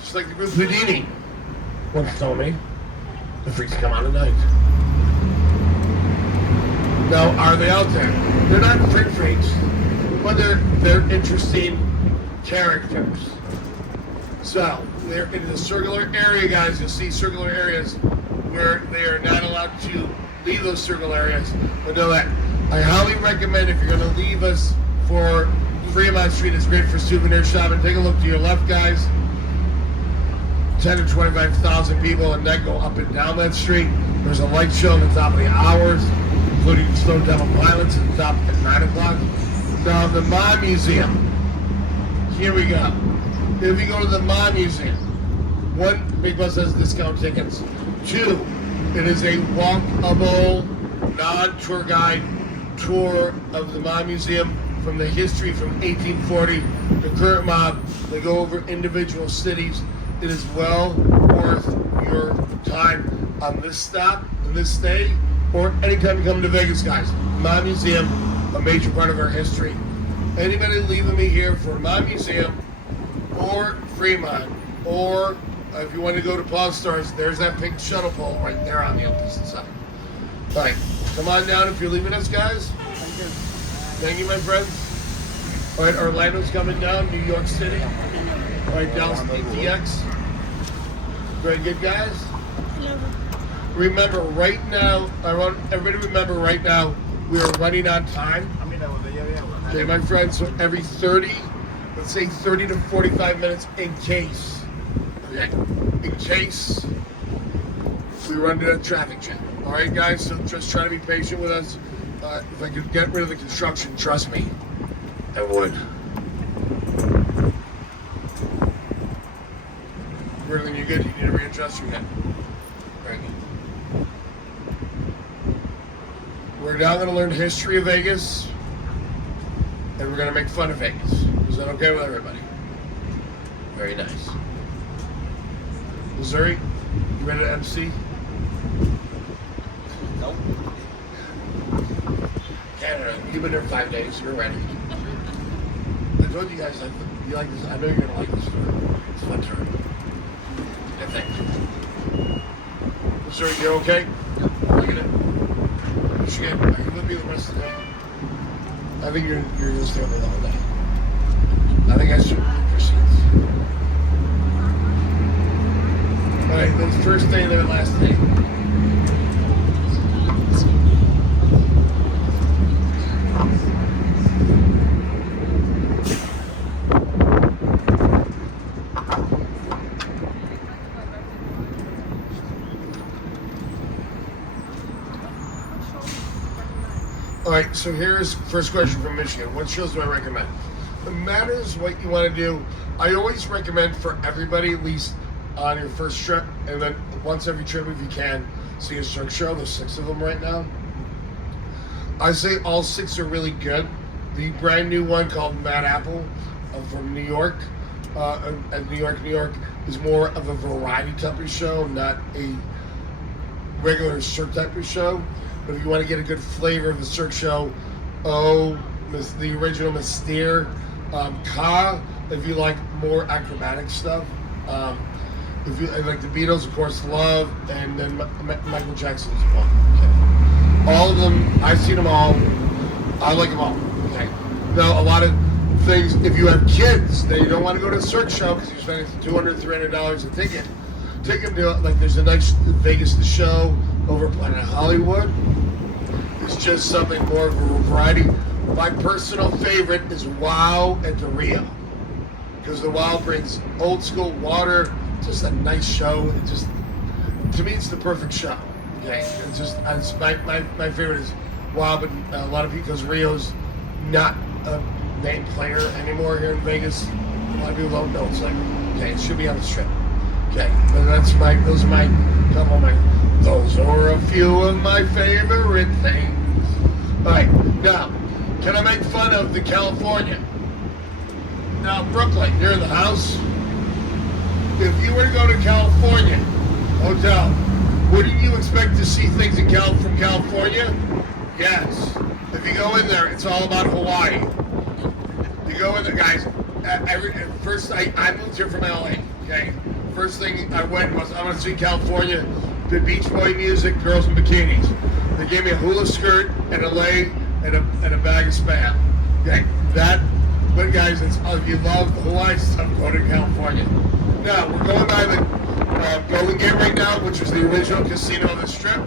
just like the group Houdini once told me, the freaks come out at night. Now, are they out there? They're not freaks, but they're interesting characters. So, they're in the circular area, guys. You'll see circular areas where they are not allowed to leave those circular areas. But know that I highly recommend if you're going to leave us for Fremont Street, it's great for souvenir shopping. Take a look to your left, guys. 10 to 25,000 people, and then go up and down that street. There's a light show at the top of the hours, including Stone Temple Pilots at the top at 9 o'clock. Now, the Ma Museum. Here we go. If you go to the Ma Museum, one, Big Bus has discount tickets. Two, it is a walkable, non-tour guide tour of the Ma Museum from the history from 1840, the current mob. They go over individual cities. It is well worth your time on this stop, on this stay, or anytime you come to Vegas, guys. Ma Museum, a major part of our history. Anybody leaving me here for Ma Museum or Fremont, or if you want to go to Pawn Stars, there's that pink shuttle pole right there on the opposite side. All right, come on down if you're leaving us, guys. Thank you. Thank you, my friends. All right, Orlando's coming down, New York City. All right, Dallas PTX. Very good, guys. Remember, right now, I want everybody to remember right now, we are running on time. Okay, my friends, so every 30, let's say 30 to 45 minutes in case, okay, in case we run into a traffic jam. All right, guys, so just try to be patient with us. If I could get rid of the construction, trust me, I would. Everything you good? You need to readjust your head. Very good. We're now going to learn history of Vegas, and we're going to make fun of Vegas. Is that okay with everybody? Very nice. Missouri, you ready to MC? Nope. Canada, you've been there 5 days. You're ready. I told you guys you like this. I know you're going to like this tour. It's a fun tour. I think. Missouri, you okay? Yep. Look at it. Michigan, are you with me the rest of the day? I think you're going to stay with me the whole day. I think I should proceed. All right, that's first day there, last day. All right, so here's first question from Michigan. What shows do I recommend? It matters what you want to do. I always recommend for everybody, at least on your first trip, and then once every trip if you can, see a circus show. There's 6 of them right now. I say all 6 are really good. The brand new one called Mad Apple from New York, New York, is more of a variety type of show, not a regular cirque type of show. But if you want to get a good flavor of the cirque show, the original Mystere, Ka, if you like more acrobatic stuff. If you like the Beatles, of course, Love, and then Michael Jackson's one. Okay. All of them, I've seen them all. I like them all. Okay. Now, a lot of things, if you have kids that you don't want to go to a cirque show because you're spending $200, $300 a ticket, take them to, like, there's a nice Vegas the Show over Planet Hollywood. It's just something more of a variety. My personal favorite is Wow at the Rio, because the Wow brings old school water, just a nice show. It just, to me, it's the perfect show. Okay, it's my favorite is Wow, but a lot of people, because Rio's not a main player anymore here in Vegas. A lot of people don't know it's like, okay, it should be on the strip. Okay, and those are a few of my favorite things. All right, now, can I make fun of the California? Now, Brooklyn, you're in the house. If you were to go to California hotel, wouldn't you expect to see things from California? Yes. If you go in there, it's all about Hawaii. You go in there, guys. First, I moved here from LA. Okay. First thing I went was I want to see California. The Beach Boy music, girls in bikinis. They gave me a hula skirt and a lei and a bag of Spam. Okay, but guys, if you love the Hawaii stuff, go to California. Now, we're going by the Golden Gate right now, which is the original casino on the Strip.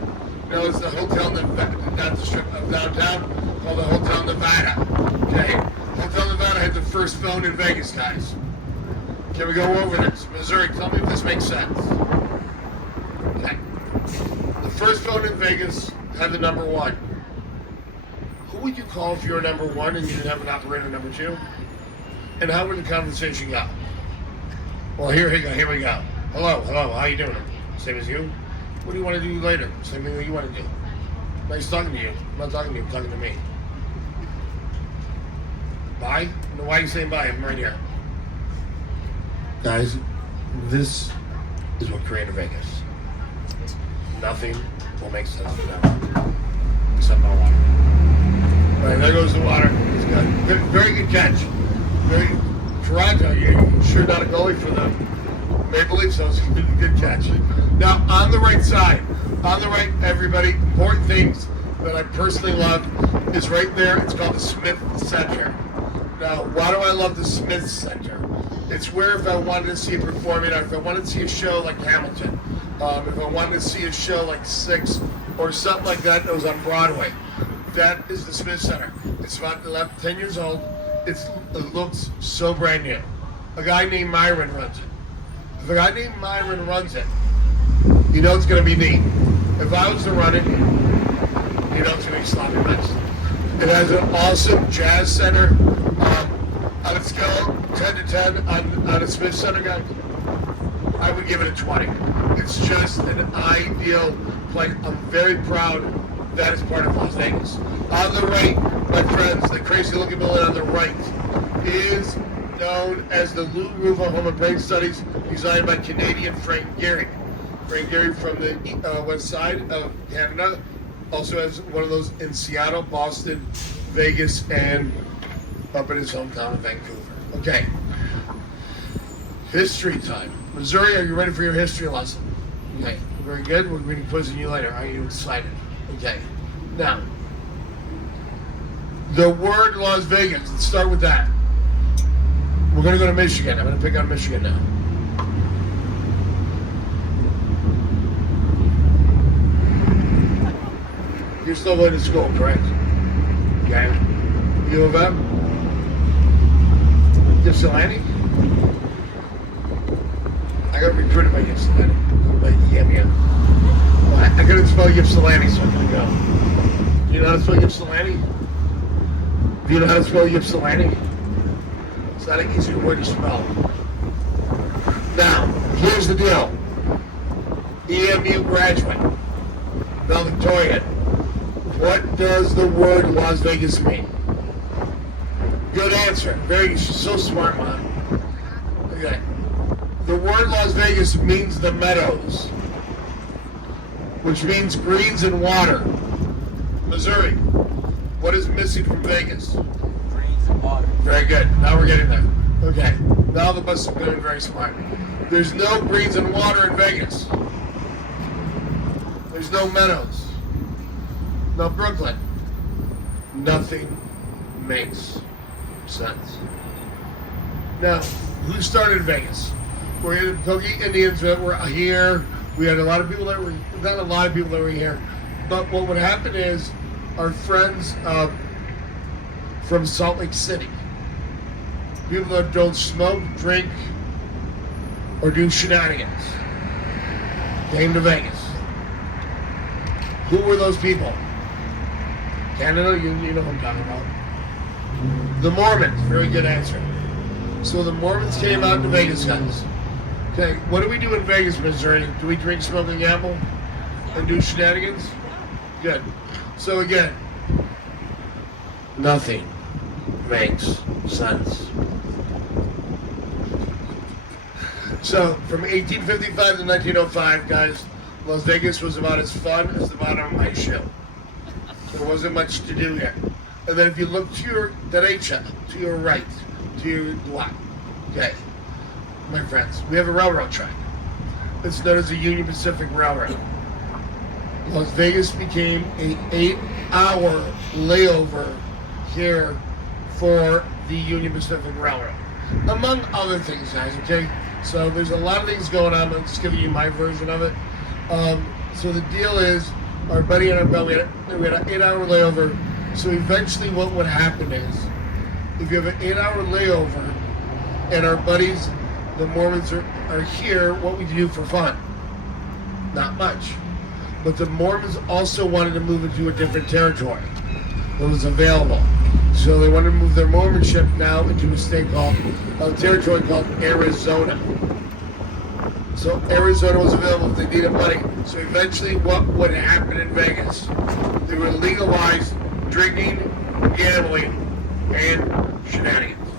It's the hotel, not the Strip of downtown. called the Hotel Nevada. Okay, Hotel Nevada had the first phone in Vegas, guys. Can we go over this? Missouri, tell me if this makes sense. Okay. The first phone in Vegas had the number 1. Who would you call if you were number 1 and you didn't have an operator number 2? And how would the conversation go? Well, here we go. Hello, how you doing? Same as you? What do you want to do later? Same thing that you want to do. Nice talking to you. I'm not talking to you, I'm talking to me. Bye? No, why are you saying bye? I'm right here. Guys, this is what created Vegas. Nothing will make sense for them except my water. All right, there goes the water. It's good. Very good catch. Toronto, you're sure not a goalie for the Maple Leafs, so it's a good catch. Now, on the right side, everybody, important things that I personally love is right there. It's called the Smith Center. Now, why do I love the Smith Center? It's where if I wanted to see a performing art, if I wanted to see a show like Hamilton, if I wanted to see a show like Six or something like that was on Broadway, that is the Smith Center. It's about 10 years old. It looks so brand new. A guy named Myron runs it. If a guy named Myron runs it, you know it's going to be neat. If I was to run it, you know it's going to be sloppy mess. It has an awesome jazz center. On a scale 10 to 10 on a Smith Center, guy, I would give it a 20. It's just an ideal place. I'm very proud that is part of Las Vegas. On the right, my friends, the crazy looking building on the right is known as the Lou Ruva Home and Brain Studies, designed by Canadian Frank Gehry. Frank Gehry from the west side of Canada also has one of those in Seattle, Boston, Vegas, and up in his hometown of Vancouver. Okay. History time. Missouri, are you ready for your history lesson? Okay. Very good. We're going to be quizzing you later. Are you excited? Okay. Now, the word Las Vegas. Let's start with that. We're going to go to Michigan. I'm going to pick on Michigan now. You're still going to school, correct? Okay. U of M? Ypsilanti? I got recruited by Ypsilanti. By Yamia. I couldn't spell Ypsilanti, so I'm going to go. Do you know how to spell Ypsilanti? Do you know how to spell Ypsilanti? It's not an easy word to spell. Now, here's the deal. EMU graduate, valedictorian. What does the word Las Vegas mean? Good answer. Very, so smart, Mom. Okay. The word Las Vegas means the meadows, which means greens and water. Missouri, what is missing from Vegas? Greens and water. Very good. Now we're getting there. Okay. Now the bus is going very smart. There's no greens and water in Vegas. There's no meadows. No Brooklyn. Nothing makes sense. Now, who started Vegas? We're in Pokey Indians that were here. We had a lot of people that were, not a lot of people that were here. But what would happen is our friends from Salt Lake City, people that don't smoke, drink, or do shenanigans, came to Vegas. Who were those people? Canada, you know who I'm talking about. The Mormons, very good answer. So the Mormons came out to Vegas, guys. Okay, what do we do in Vegas, Missouri? Do we drink, smoke, and gamble? And do shenanigans? Good. So again, nothing makes sense. So from 1855 to 1905, guys, Las Vegas was about as fun as the bottom of my shoe. There wasn't much to do here. And then if you look to your derecha, to your right, to your left, okay, my friends, we have a railroad track. It's known as the Union Pacific Railroad. Las Vegas became an 8-hour layover here for the Union Pacific Railroad, among other things, guys, okay? So there's a lot of things going on. I'm just giving you my version of it. So the deal is, our buddy and I, we had an 8-hour layover So eventually what would happen is, if you have an 8-hour layover and our buddies, the Mormons are here, what would you do for fun? Not much. But the Mormons also wanted to move into a different territory that was available. So they wanted to move their Mormonship now into a territory called Arizona. So Arizona was available if they needed money. So eventually what would happen in Vegas? They would legalize drinking, gambling, and shenanigans.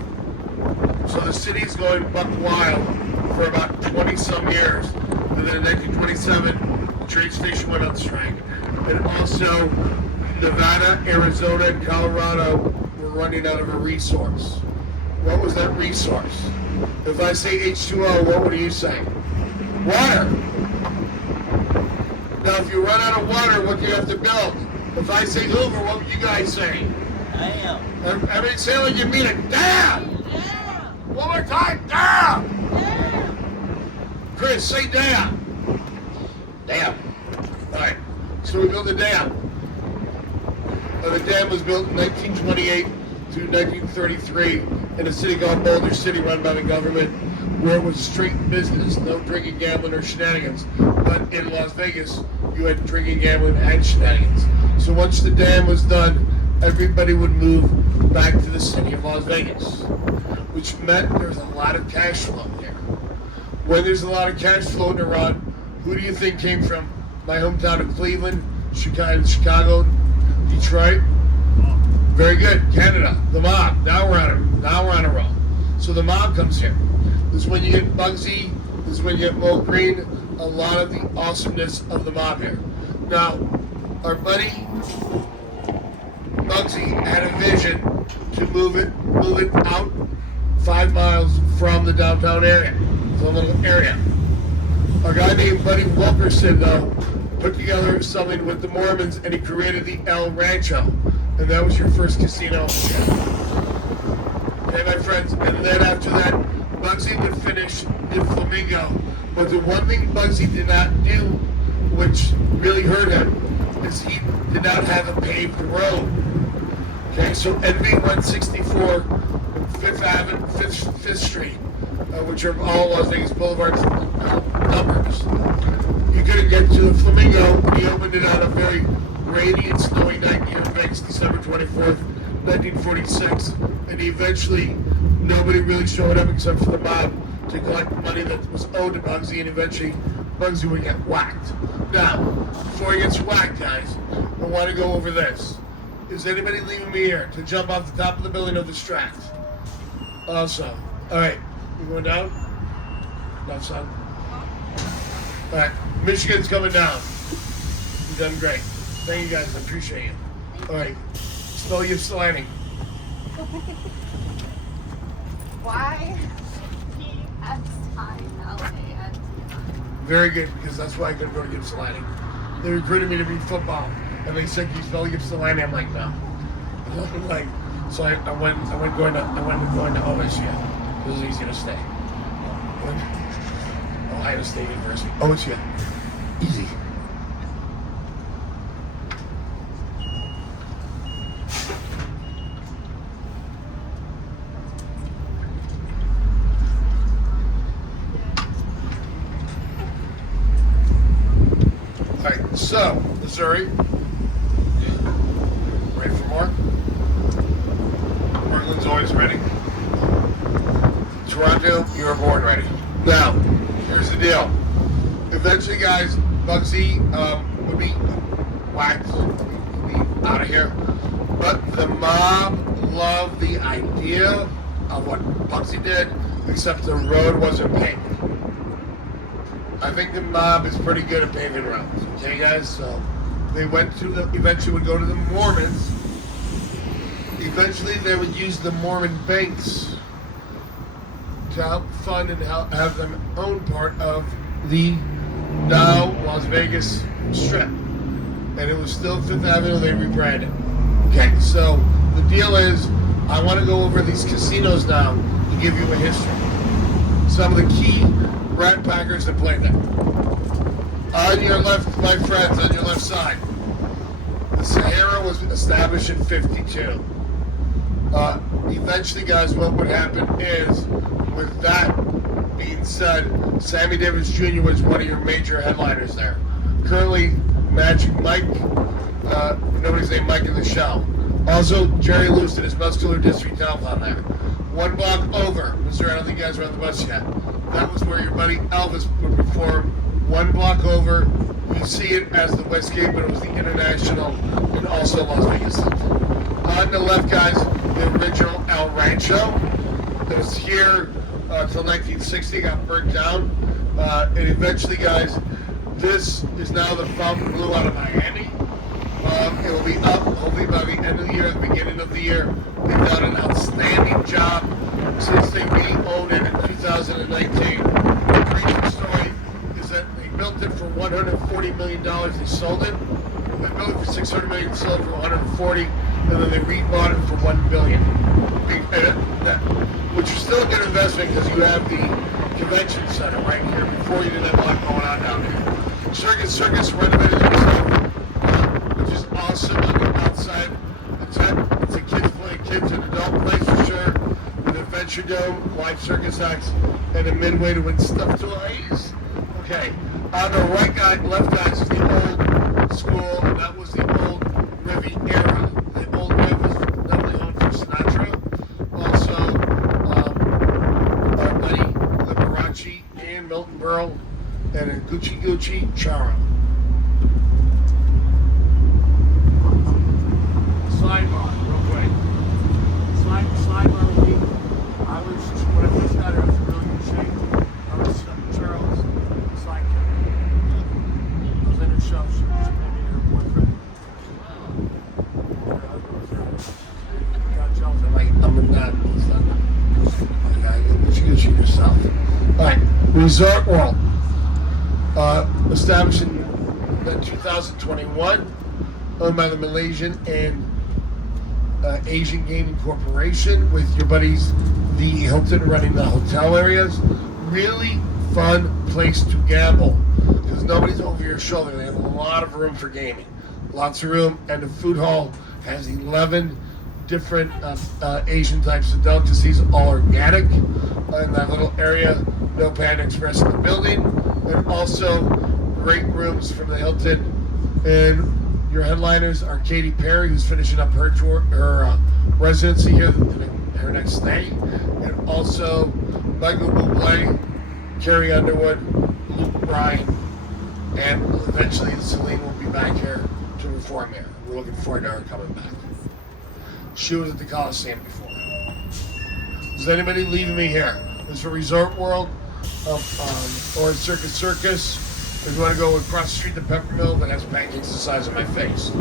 So the city's going buck wild for about 20 some years. And then in 1927, the train station went on strike. And also, Nevada, Arizona, and Colorado were running out of a resource. What was that resource? If I say H2O, what would you say? Water. Now, if you run out of water, what do you have to build? If I say Hoover, what would you guys say? Damn. Everybody say like you mean it. Damn! One more time. Damn! Chris, say damn. Damn. All right. So we built a dam. The dam was built in 1928 to 1933 in a city called Boulder City, run by the government, where it was straight business, no drinking, gambling, or shenanigans. But in Las Vegas, you had drinking, gambling, and shenanigans. So once the dam was done, everybody would move back to the city of Las Vegas, which meant there's a lot of cash flow there. When there's a lot of cash floating around, who do you think came from my hometown of Cleveland, Chicago, Detroit? Very good. Canada, the mob. Now we're on a roll. So the mob comes here. This is when you get Bugsy. This is when you get Mo Green. A lot of the awesomeness of the mob here. Now, our buddy Bugsy had a vision to move it out 5 miles from the downtown area, to a little area. A guy named Buddy Wilkerson, though, put together something with the Mormons, and he created the El Rancho, and that was your first casino. Okay, my friends, and then after that, Bugsy would finish in Flamingo. But the one thing Bugsy did not do, which really hurt him, is he did not have a paved road. Okay, so NV 164, 5th Avenue, 5th Street, which are all Las Vegas Boulevard's numbers. You couldn't get to the Flamingo. He opened it on a very rainy and snowy night here in Vegas, December 24th, 1946. And eventually, nobody really showed up except for the mob to collect money that was owed to Bugsy, and eventually Bugsy would get whacked. Now, before he gets whacked, guys, I want to go over this. Is anybody leaving me here to jump off the top of the building or distract? Awesome. All right, you going down? No, son. All right, Michigan's coming down. You've done great. Thank you guys, I appreciate you. All right, spell your sliding. Why? P-S-I-L-A-N. Very good, because that's why I couldn't go to Gippsland. They recruited me to be football, and they said, "Can you spell Gippsland?" I'm like, "No." Like, so I went going to OSU. It was easy to stay. Ohio State University. OSU. Easy. Alright, so, Missouri. Ready for more? Portland's always ready. Toronto, you were born ready. Now, here's the deal. Eventually, guys, Bugsy would be whacked, would be out of here. But the mob loved the idea of what Bugsy did, except the road wasn't paved. I think the mob is pretty good at paving roads. Okay, guys? So they went to eventually would go to the Mormons. Eventually, they would use the Mormon banks to help fund and have them own part of the now Las Vegas Strip. And it was still 5th Avenue, they rebranded. Okay, so the deal is, I want to go over these casinos now to give you a history. Some of the key rat packers that play there. On your left, my friends, on your left side, the Sahara was established in 52. Eventually, guys, what would happen is, with that being said, Sammy Davis Jr. was one of your major headliners there. Currently, Magic Mike, nobody's named Mike in the Shell. Also, Jerry Lewis and his Muscular District Telephone there. One block over, Missouri, I don't think you guys are on the bus yet. That was where your buddy Elvis would perform. One block over, you see it as the Westgate, but it was the International and also Las Vegas. On the left, guys, the original El Rancho that was here until 1960, got burnt down. And eventually, guys, this is now the Fountain Blue out of Miami. It will be up hopefully by the end of the year, the beginning of the year. They've done an outstanding job since they re-owned it in 2019. The crazy story is that they built it for $140 million. They sold it. They built it for $600 million, sold it for $140, and then they rebought it for $1 billion. Which is still a good investment because you have the convention center right here before you didn't have a lot going on down there. Circus renovated itself, which is awesome on the outside. It's a kids play, kids and adult place for sure. An adventure dome, live circus acts, and a midway to win stuffed toys. Okay, on the right guy, left guys is the old school, and that was the old Riviera. The old Riv was not only owned for Sinatra, also our buddy Liberace and Milton Berle, and a Gucci Charo. Sidebar, real quick. Sidebar would be, when I first got here, I was in really good shape. I was Charles' sidekick. I was in her show, she made me her boyfriend. Her husband was there. Got jealous. I'm not. Gucci yourself. All right, Resort World, established in 2021, owned by the Malaysian and Asian Gaming Corporation, with your buddies, the Hilton, running the hotel areas. Really fun place to gamble because nobody's over your shoulder. They have a lot of room for gaming, lots of room, and the food hall has 11 different Asian types of delicacies, all organic, in that little area. No Panda Express in the building, and also great rooms from the Hilton. And your headliners are Katy Perry, who's finishing up her residency here, her next stay, and also Michael Bublé, Carrie Underwood, Luke Bryan, and eventually Celine will be back here to perform here. We're looking forward to her coming back. She was at the Coliseum before. Is anybody leaving me here? This is a Resort World or Circus, or if you want to go across the street to Peppermill that has pancakes the size of my face.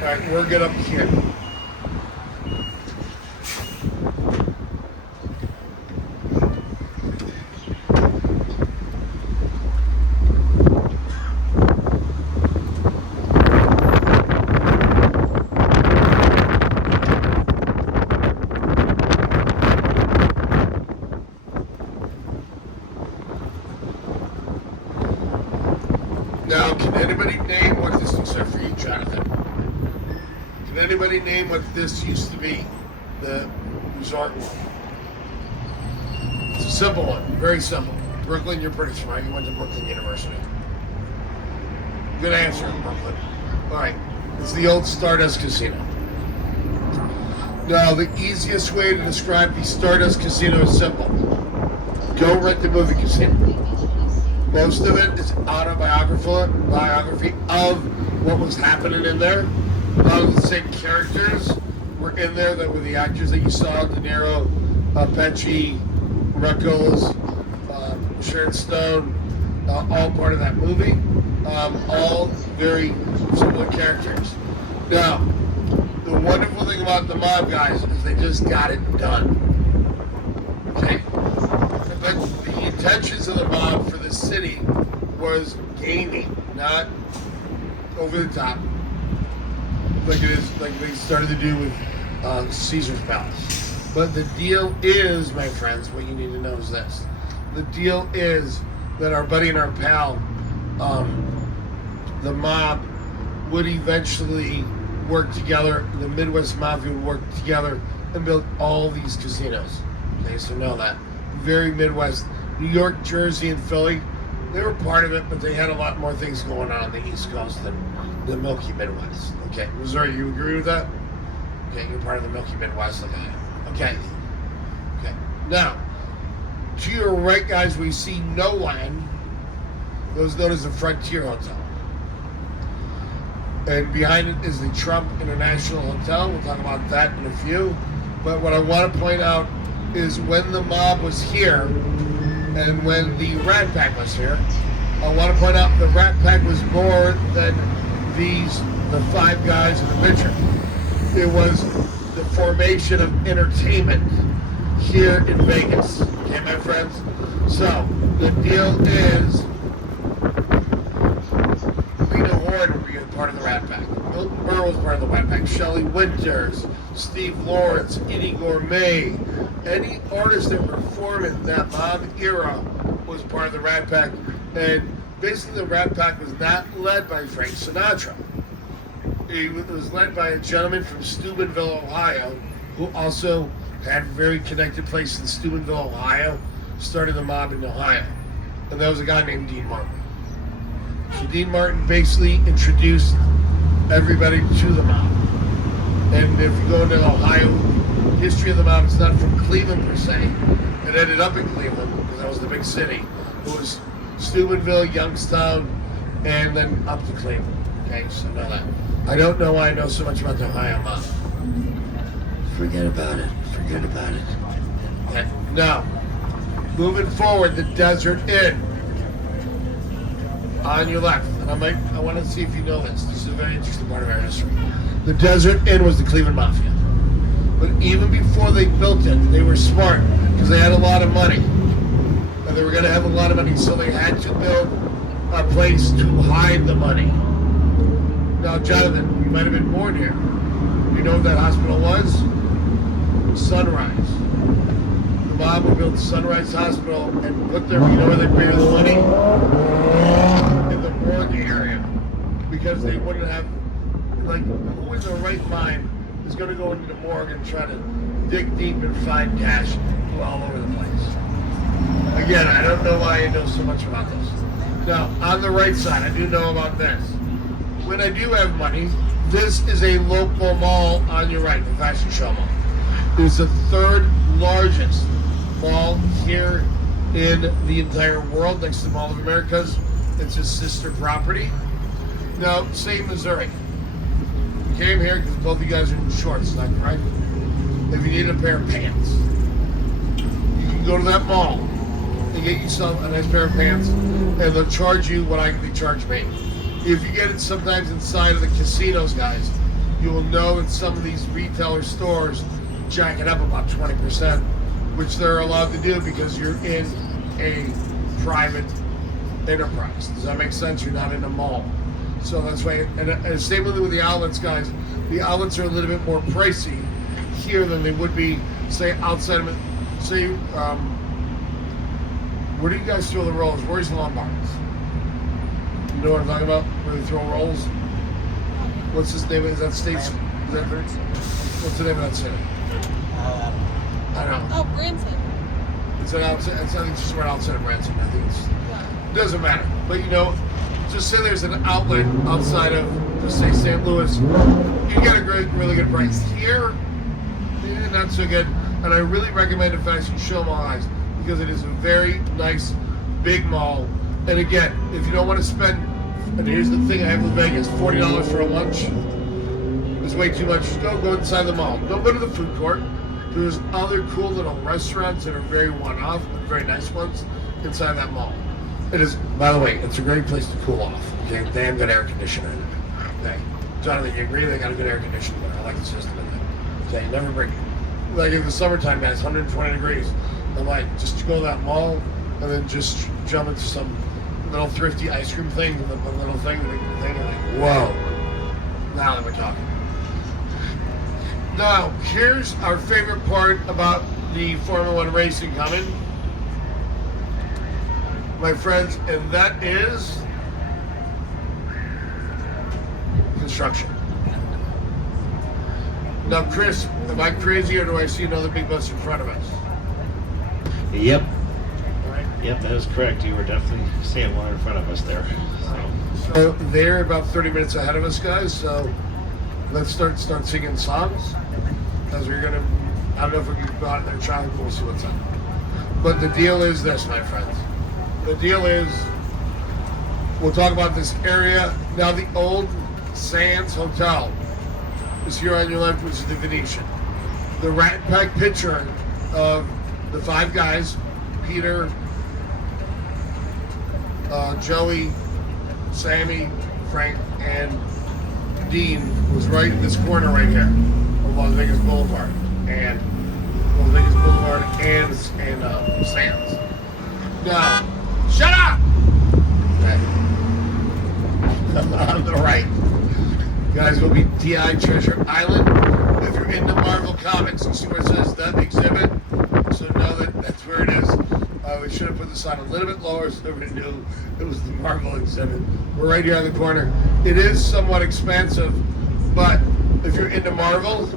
All right, we're good up here. Now, can anybody name what this looks like for you, Jonathan? Can anybody name what this used to be, the Resort World? It's a simple one, very simple. Brooklyn, you're pretty smart. You went to Brooklyn University. Good answer, Brooklyn. All right, it's the old Stardust Casino. Now, the easiest way to describe the Stardust Casino is simple. Go rent the movie Casino. Most of it is biography of what was happening in there. A lot of the same characters were in there that were the actors that you saw: De Niro, Pesci, Ruckles, Sharon Stone, all part of that movie. All very similar characters. Now, the wonderful thing about the mob guys is they just got it done. Okay? But the intentions of the mob for the city was gaming, not over the top, like it is, like they started to do with Caesar's Palace. But the deal is, my friends, what you need to know is this: the deal is that our buddy and our pal, the mob would eventually work together. The Midwest Mafia would work together and build all these casinos. Okay, so know that. Very Midwest. New York, Jersey, and Philly, they were part of it, but they had a lot more things going on the East Coast than the Milky Midwest. Okay, Missouri, you agree with that? Okay, you're part of the Milky Midwest. Okay. Now, to your right, guys, we see No Land. That was known as the Frontier Hotel. And behind it is the Trump International Hotel. We'll talk about that in a few. But what I want to point out is when the mob was here and when the Rat Pack was here, I want to point out the Rat Pack was more than the five guys in the picture. It was the formation of entertainment here in Vegas. Okay, my friends? So, the deal is Rita Horde would be a part of the Rat Pack. Milton Berle was part of the Rat Pack. Shelley Winters, Steve Lawrence, Eddie Gourmet, any artist that performed in that mob era was part of the Rat Pack. And basically the Rat Pack was not led by Frank Sinatra. It was led by a gentleman from Steubenville, Ohio, who also had a very connected place in Steubenville, Ohio, started the mob in Ohio. And that was a guy named Dean Martin. So Dean Martin basically introduced everybody to the mob. And if you go into Ohio history of the mob, it's not from Cleveland per se. It ended up in Cleveland because that was the big city. It was Steubenville, Youngstown, and then up to Cleveland. Okay, so know that. I don't know why I know so much about the Ohio mob. Forget about it. Okay. Now, moving forward, the Desert Inn on your left. And I want to see if you know this. This is a very interesting part of our history. The Desert Inn was the Cleveland Mafia. But even before they built it, they were smart because they had a lot of money. And they were going to have a lot of money, so they had to build a place to hide the money. Now, Jonathan, you might have been born here. You know what that hospital was? Sunrise. The mob would build Sunrise Hospital and put their, you know where they buried the money? In the morgue area. Because they wouldn't have, like, who in their right mind is going to go into the morgue and try to dig deep and find cash all over the place? Again, I don't know why I know so much about this. Now, on the right side, I do know about this. When I do have money, this is a local mall on your right, the Fashion Show Mall. It's the third largest mall here in the entire world, next to the Mall of Americas. It's a sister property. Now, say Missouri. You came here because both of you guys are in shorts, is that correct? If you need a pair of pants, you can go to that mall and get yourself a nice pair of pants, and they'll charge you what they charge me. If you get it sometimes inside of the casinos, guys, you will know that some of these retailer stores jack it up about 20%, which they're allowed to do because you're in a private enterprise. Does that make sense? You're not in a mall. So that's why, and same with the outlets, guys. The outlets are a little bit more pricey here than they would be, say, outside of it. Say, where do you guys throw the rolls? Where's the Lombards? You know what I'm talking about? Where they throw rolls? What's his name? Is that state? What's the name of that city? I don't know. Oh, Branson. It's an outside. I think it's just right outside of Branson. I think it doesn't matter. But you know, just say there's an outlet outside of, just say St. Louis. You get a really good price. Here, not so good. And I really recommend the Fashion Show Mall, guys, because it is a very nice, big mall. And again, if you don't want to spend, and here's the thing I have with Vegas, $40 for a lunch is way too much. Just go inside the mall. Don't go to the food court. There's other cool little restaurants that are very one-off, but very nice ones inside that mall. It is, by the way, it's a great place to cool off. Okay, damn good air conditioning. Okay, Jonathan, you agree? They got a good air conditioning there. I like the system in there. Okay, never break. Like in the summertime, guys, 120 degrees. I'm like, just go to that mall and then just jump into some little thrifty ice cream thing, the little thing, like, whoa. Now that we're talking. Now, here's our favorite part about the Formula One racing coming, my friends, and that is construction. Now, Chris, am I crazy or do I see another big bus in front of us? Yep. All right. Yep, that is correct. You were definitely seeing one in front of us there. So they're about 30 minutes ahead of us, guys. So let's start singing songs because we're gonna. I don't know if we can go out in their traffic, but we'll see what's up. But the deal is this, my friends. The deal is we'll talk about this area now. The old Sands Hotel is here on your left, which is the Venetian. The Rat Pack picture of the five guys: Peter, Joey, Sammy, Frank, and Dean was right in this corner right here of Las Vegas Boulevard and Sands. Now, shut up! Okay. On the right, guys, will be TI Treasure Island. If you're into Marvel Comics, you see where it says The Exhibit, so know that that's where it is. We should have put the sign a little bit lower so everybody knew it was the Marvel Exhibit. We're right here on the corner. It is somewhat expensive, but if you're into Marvel,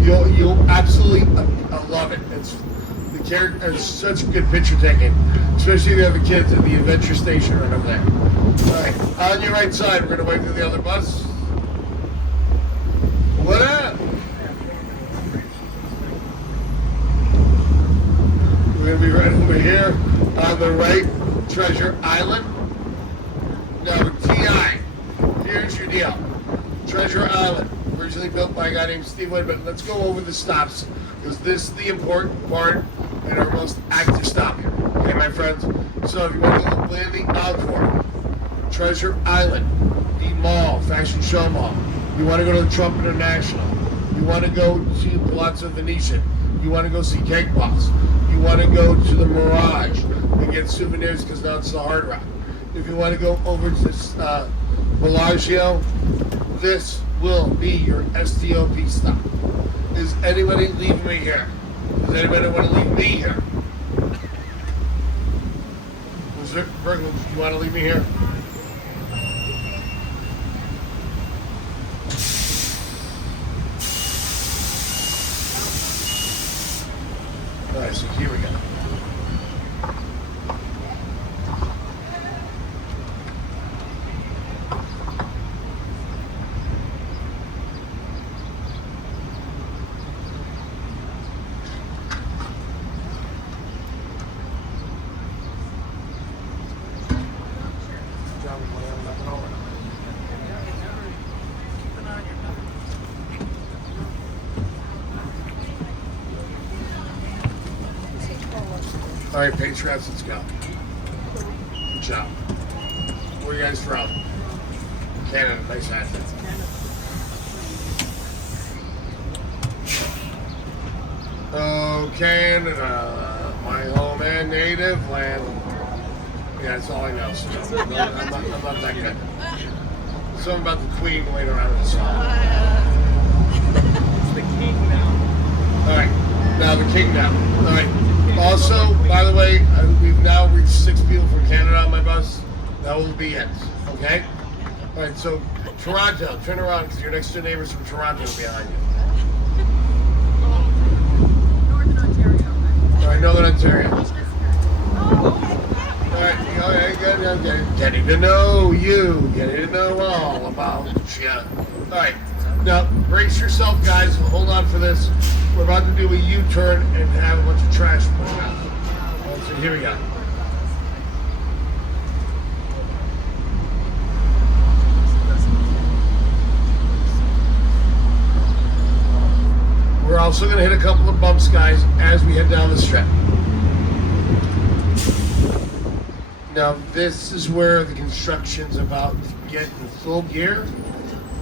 you'll absolutely love it. It's such good picture taking, especially if you have the kids at the Adventure Station right over there. All right, on your right side, we're gonna wait for the other bus. What up? We're gonna be right over here on the right, Treasure Island. Now, TI, here's your deal. Treasure Island, originally built by a guy named Steve Wood, but let's go over the stops, because this is the important part and our most active stop here. Okay, my friends? So if you want to go to Landing Outdoor, Treasure Island, the mall, Fashion Show Mall, you want to go to the Trump International, you want to go to Palazzo Venetian, you want to go see Cake Boss, you want to go to the Mirage and get souvenirs because now it's the Hard Rock. If you want to go over to Bellagio, this will be your STOP stop. Is anybody leaving me here? Does anybody want to leave me here? Virgil, do you want to leave me here? All right, so here we go. All right, Patriots, let's go. Good job. Where are you guys from? Canada, nice accent. Oh, Canada, my home and native land. Yeah, that's all I know. So I'm not that good. Something about the Queen later on in the song. It's the king now. All right, now the king now. All right. Also, by the way, we've now reached 6 people from Canada on my bus. That will be it. Okay? All right, so Toronto, turn around because your next door neighbors from Toronto are behind you. Northern Ontario. All right, Northern Ontario. All right, okay, good. Okay. Getting to know you, getting to know all about you. All right, now brace yourself, guys. Hold on for this. We're about to do a U-turn and have a bunch of trash put out. All right, so here we go. We're also going to hit a couple of bumps, guys, as we head down the strip. Now, this is where the construction's about to get in full gear.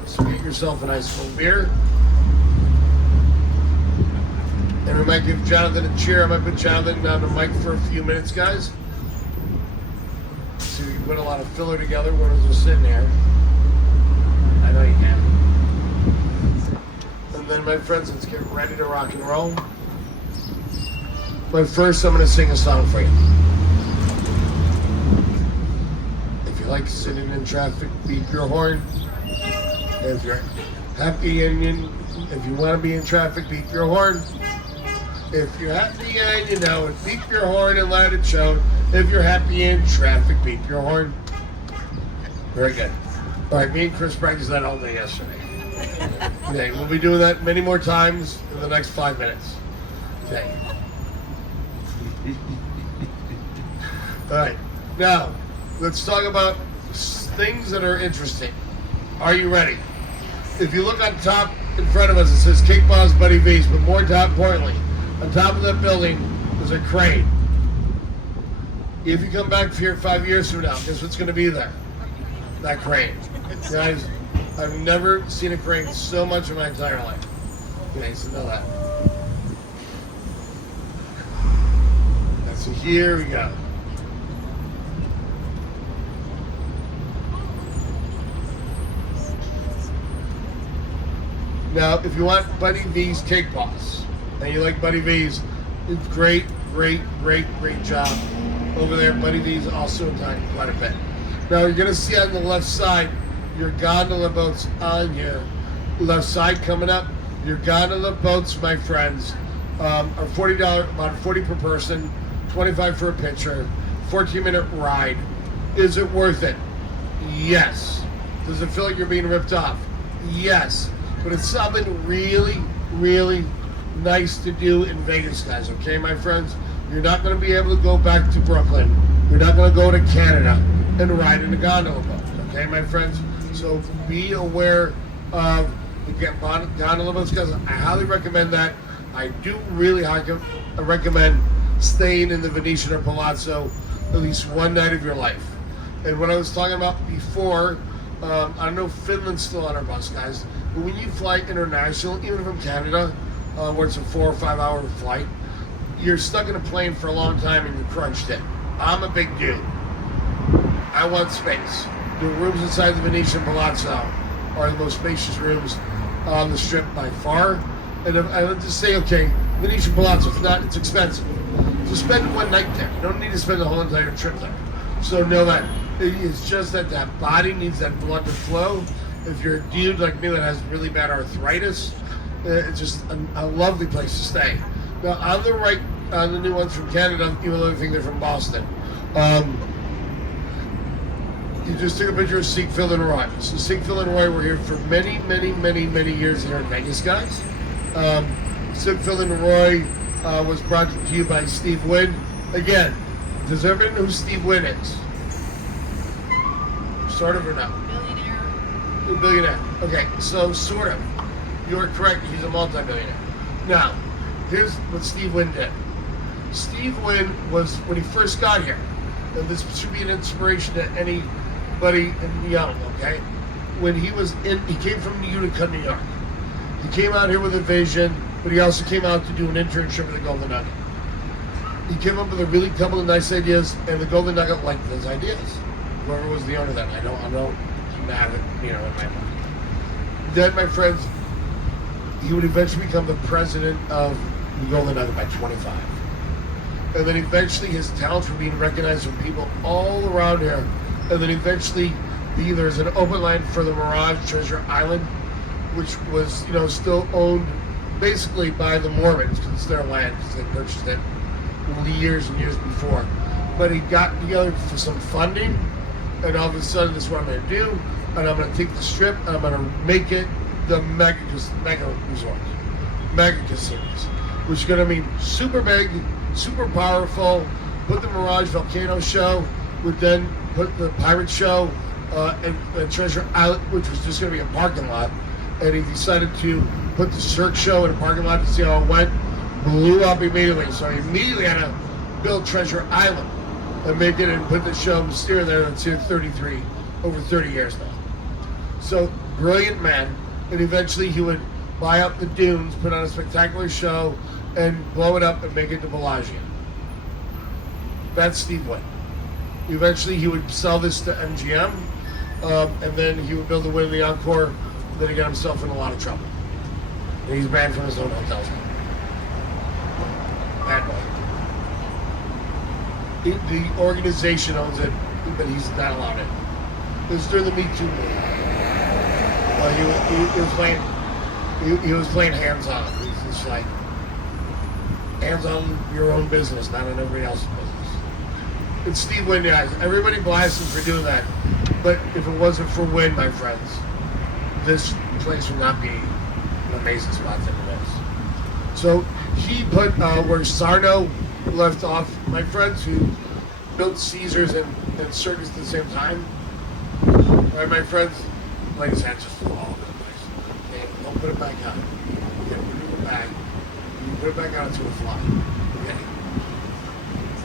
So get yourself a nice full beer. And we might give Jonathan a cheer. I might put Jonathan on the mic for a few minutes, guys. So we put a lot of filler together when we're just sitting here. I know you can. And then, my friends, let's get ready to rock and roll. But first, I'm going to sing a song for you. If you like sitting in traffic, beep your horn. If you're happy and if you want to be in traffic, beep your horn. If you're happy and you know it, beep your horn and let it show. If you're happy in traffic, beep your horn. Very good. All right, me and Chris practiced that all day yesterday. Okay, we'll be doing that many more times in the next 5 minutes. Okay. All right, now let's talk about things that are interesting. Are you ready? If you look on top in front of us, it says Cake Boss Buddy V's, but more importantly, on top of that building is a crane. If you come back here 5 years from now, guess what's going to be there? That crane. Guys, I've never seen a crane so much in my entire life. Okay, so know that. So here we go. Now, if you want Buddy V's Cake Boss, and you like Buddy V's, it's great job over there. Buddy V's also in time quite a bit. Now, you're going to see on the left side, your gondola boats on your left side coming up. Your gondola boats, my friends, are $40, about $40 per person, $25 for a picture, 14-minute ride. Is it worth it? Yes. Does it feel like you're being ripped off? Yes. But it's something really nice to do in Vegas, guys, okay, my friends? You're not going to be able to go back to Brooklyn. You're not going to go to Canada and ride in a gondola boat, okay, my friends? So be aware of the gondola boats, guys. I highly recommend that. I do really recommend staying in the Venetian or Palazzo at least one night of your life. And what I was talking about before, I know Finland's still on our bus, guys, but when you fly international, even from Canada, where it's a 4 or 5 hour flight, you're stuck in a plane for a long time and you're crunched in. I'm a big dude. I want space. The rooms inside the Venetian Palazzo are the most spacious rooms on the Strip by far. And I would just say, okay, Venetian Palazzo, it's expensive. So spend one night there. You don't need to spend the whole entire trip there. So know that it's just that body needs that blood to flow. If you're a dude like me that has really bad arthritis, it's just a lovely place to stay. Now, on the right, on the new ones from Canada, even though I think they're from Boston, you just took a picture of Siegfried and Roy. So Siegfried and Roy were here for many years here in Vegas, guys. Siegfried and Roy was brought to you by Steve Wynn. Again, does everyone know who Steve Wynn is? Sort of or not? Billionaire. Okay, so sort of. You're correct, he's a multi-billionaire. Now, here's what Steve Wynn did. Steve Wynn was, when he first got here, and this should be an inspiration to anybody young, okay? When he came from Utica, New York. He came out here with a vision, but he also came out to do an internship at the Golden Nugget. He came up with a really couple of nice ideas, and the Golden Nugget liked those ideas. Whoever was the owner of that, I don't have it, in my mind. Then, my friends, he would eventually become the president of the Golden Nugget by 25. And then eventually his talents were being recognized from people all around here. And then eventually there's an open line for the Mirage Treasure Island, which was, still owned basically by the Mormons, because it's their land, because they purchased it years and years before. But he got together for some funding, and all of a sudden this is what I'm going to do, and I'm going to take the Strip and I'm going to make it the mega resort, mega casinos, which is going to mean super big, super powerful. Put the Mirage Volcano show, would then put the Pirate show and Treasure Island, which was just going to be a parking lot, and he decided to put the Cirque show in a parking lot to see how it went. Blew up immediately, so he immediately had to build Treasure Island and make it and put the show and steer there. That's here over 30 years now. So brilliant man, and eventually he would buy up the dunes, put on a spectacular show, and blow it up and make it to Bellagio. That's Steve Wynn. Eventually he would sell this to MGM, and then he would build the Wynn in the Encore. Then he got himself in a lot of trouble. And he's banned from his own hotels now. Bad boy. The organization owns it, but he's not allowed in. It was during the Me Too movement. He was playing. He was playing hands on. He's just like hands on your own business, not on everybody else's business. And Steve Wynn, guys, everybody blasts him for doing that. But if it wasn't for Wynn, my friends, this place would not be an amazing spot that it is. So he put where Sarno left off, my friends, who built Caesars and Circus at the same time. All right, my friends, like I said, just all over the place. Okay, don't put it back on. Okay, put it back. You put it back on, it's gonna fly. Okay.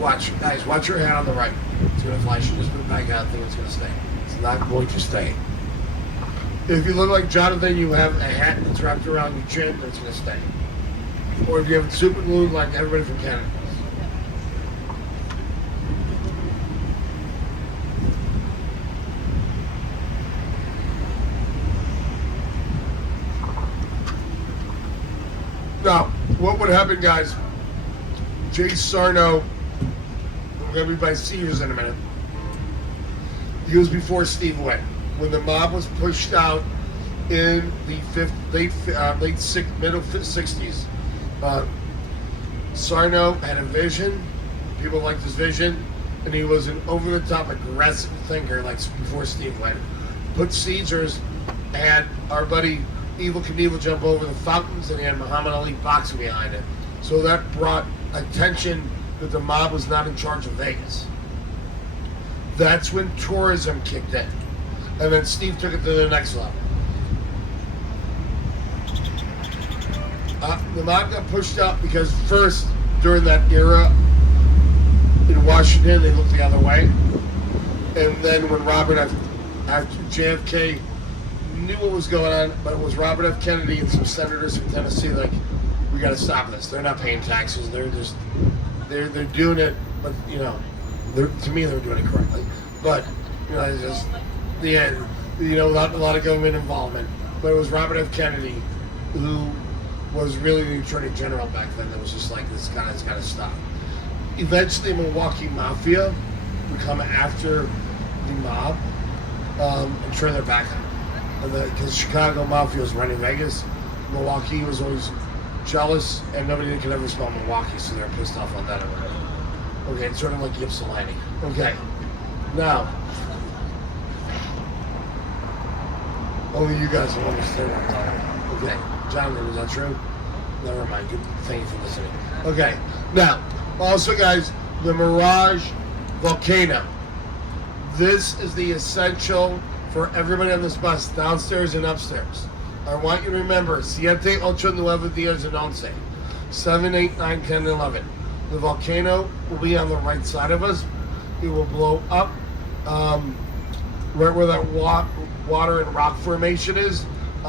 Watch, guys, watch your hand on the right. It's gonna fly. You just put it back on, I think it's gonna stay. It's not going to stay. If you look like Jonathan, you have a hat that's wrapped around your chin, it's gonna stay. Or if you have super glue like everybody from Canada. Now, what would happen, guys? Jay Sarno, we're going to be by Caesars in a minute. He was before Steve Wynn. When the mob was pushed out in the middle 60s, Sarno had a vision. People liked his vision, and he was an over-the-top aggressive thinker, like before Steve Wynn. Put Caesars, and our buddy Evel Knievel jump over the fountains, and he had Muhammad Ali boxing behind it. So that brought attention that the mob was not in charge of Vegas. That's when tourism kicked in. And then Steve took it to the next level. The mob got pushed out because first, during that era in Washington, they looked the other way. And then when after JFK knew what was going on, but it was Robert F. Kennedy and some senators from Tennessee like, we got to stop this. They're not paying taxes. They're doing it, but to me they're doing it correctly. But it's just the end. Without a lot of government involvement. But it was Robert F. Kennedy who was really the Attorney General back then. That was just like, this guy's got to stop. Eventually, Milwaukee Mafia would come after the mob and turn their back on it. Because Chicago Mafia was running Vegas, Milwaukee was always jealous, and nobody could ever spell Milwaukee, so they're pissed off on that or whatever. Okay, it's sort of like Ypsilanti. Okay, now, only you guys will understand what I'm talking about. Okay, Jonathan, is that true? Never mind, good, thank you for listening. Okay, now, also guys, the Mirage Volcano. This is the essential for everybody on this bus, downstairs and upstairs. I want you to remember, 7, 8, 9, 10, 11. 7, 8, 9, 10, 11. The volcano will be on the right side of us. It will blow up right where that water and rock formation is.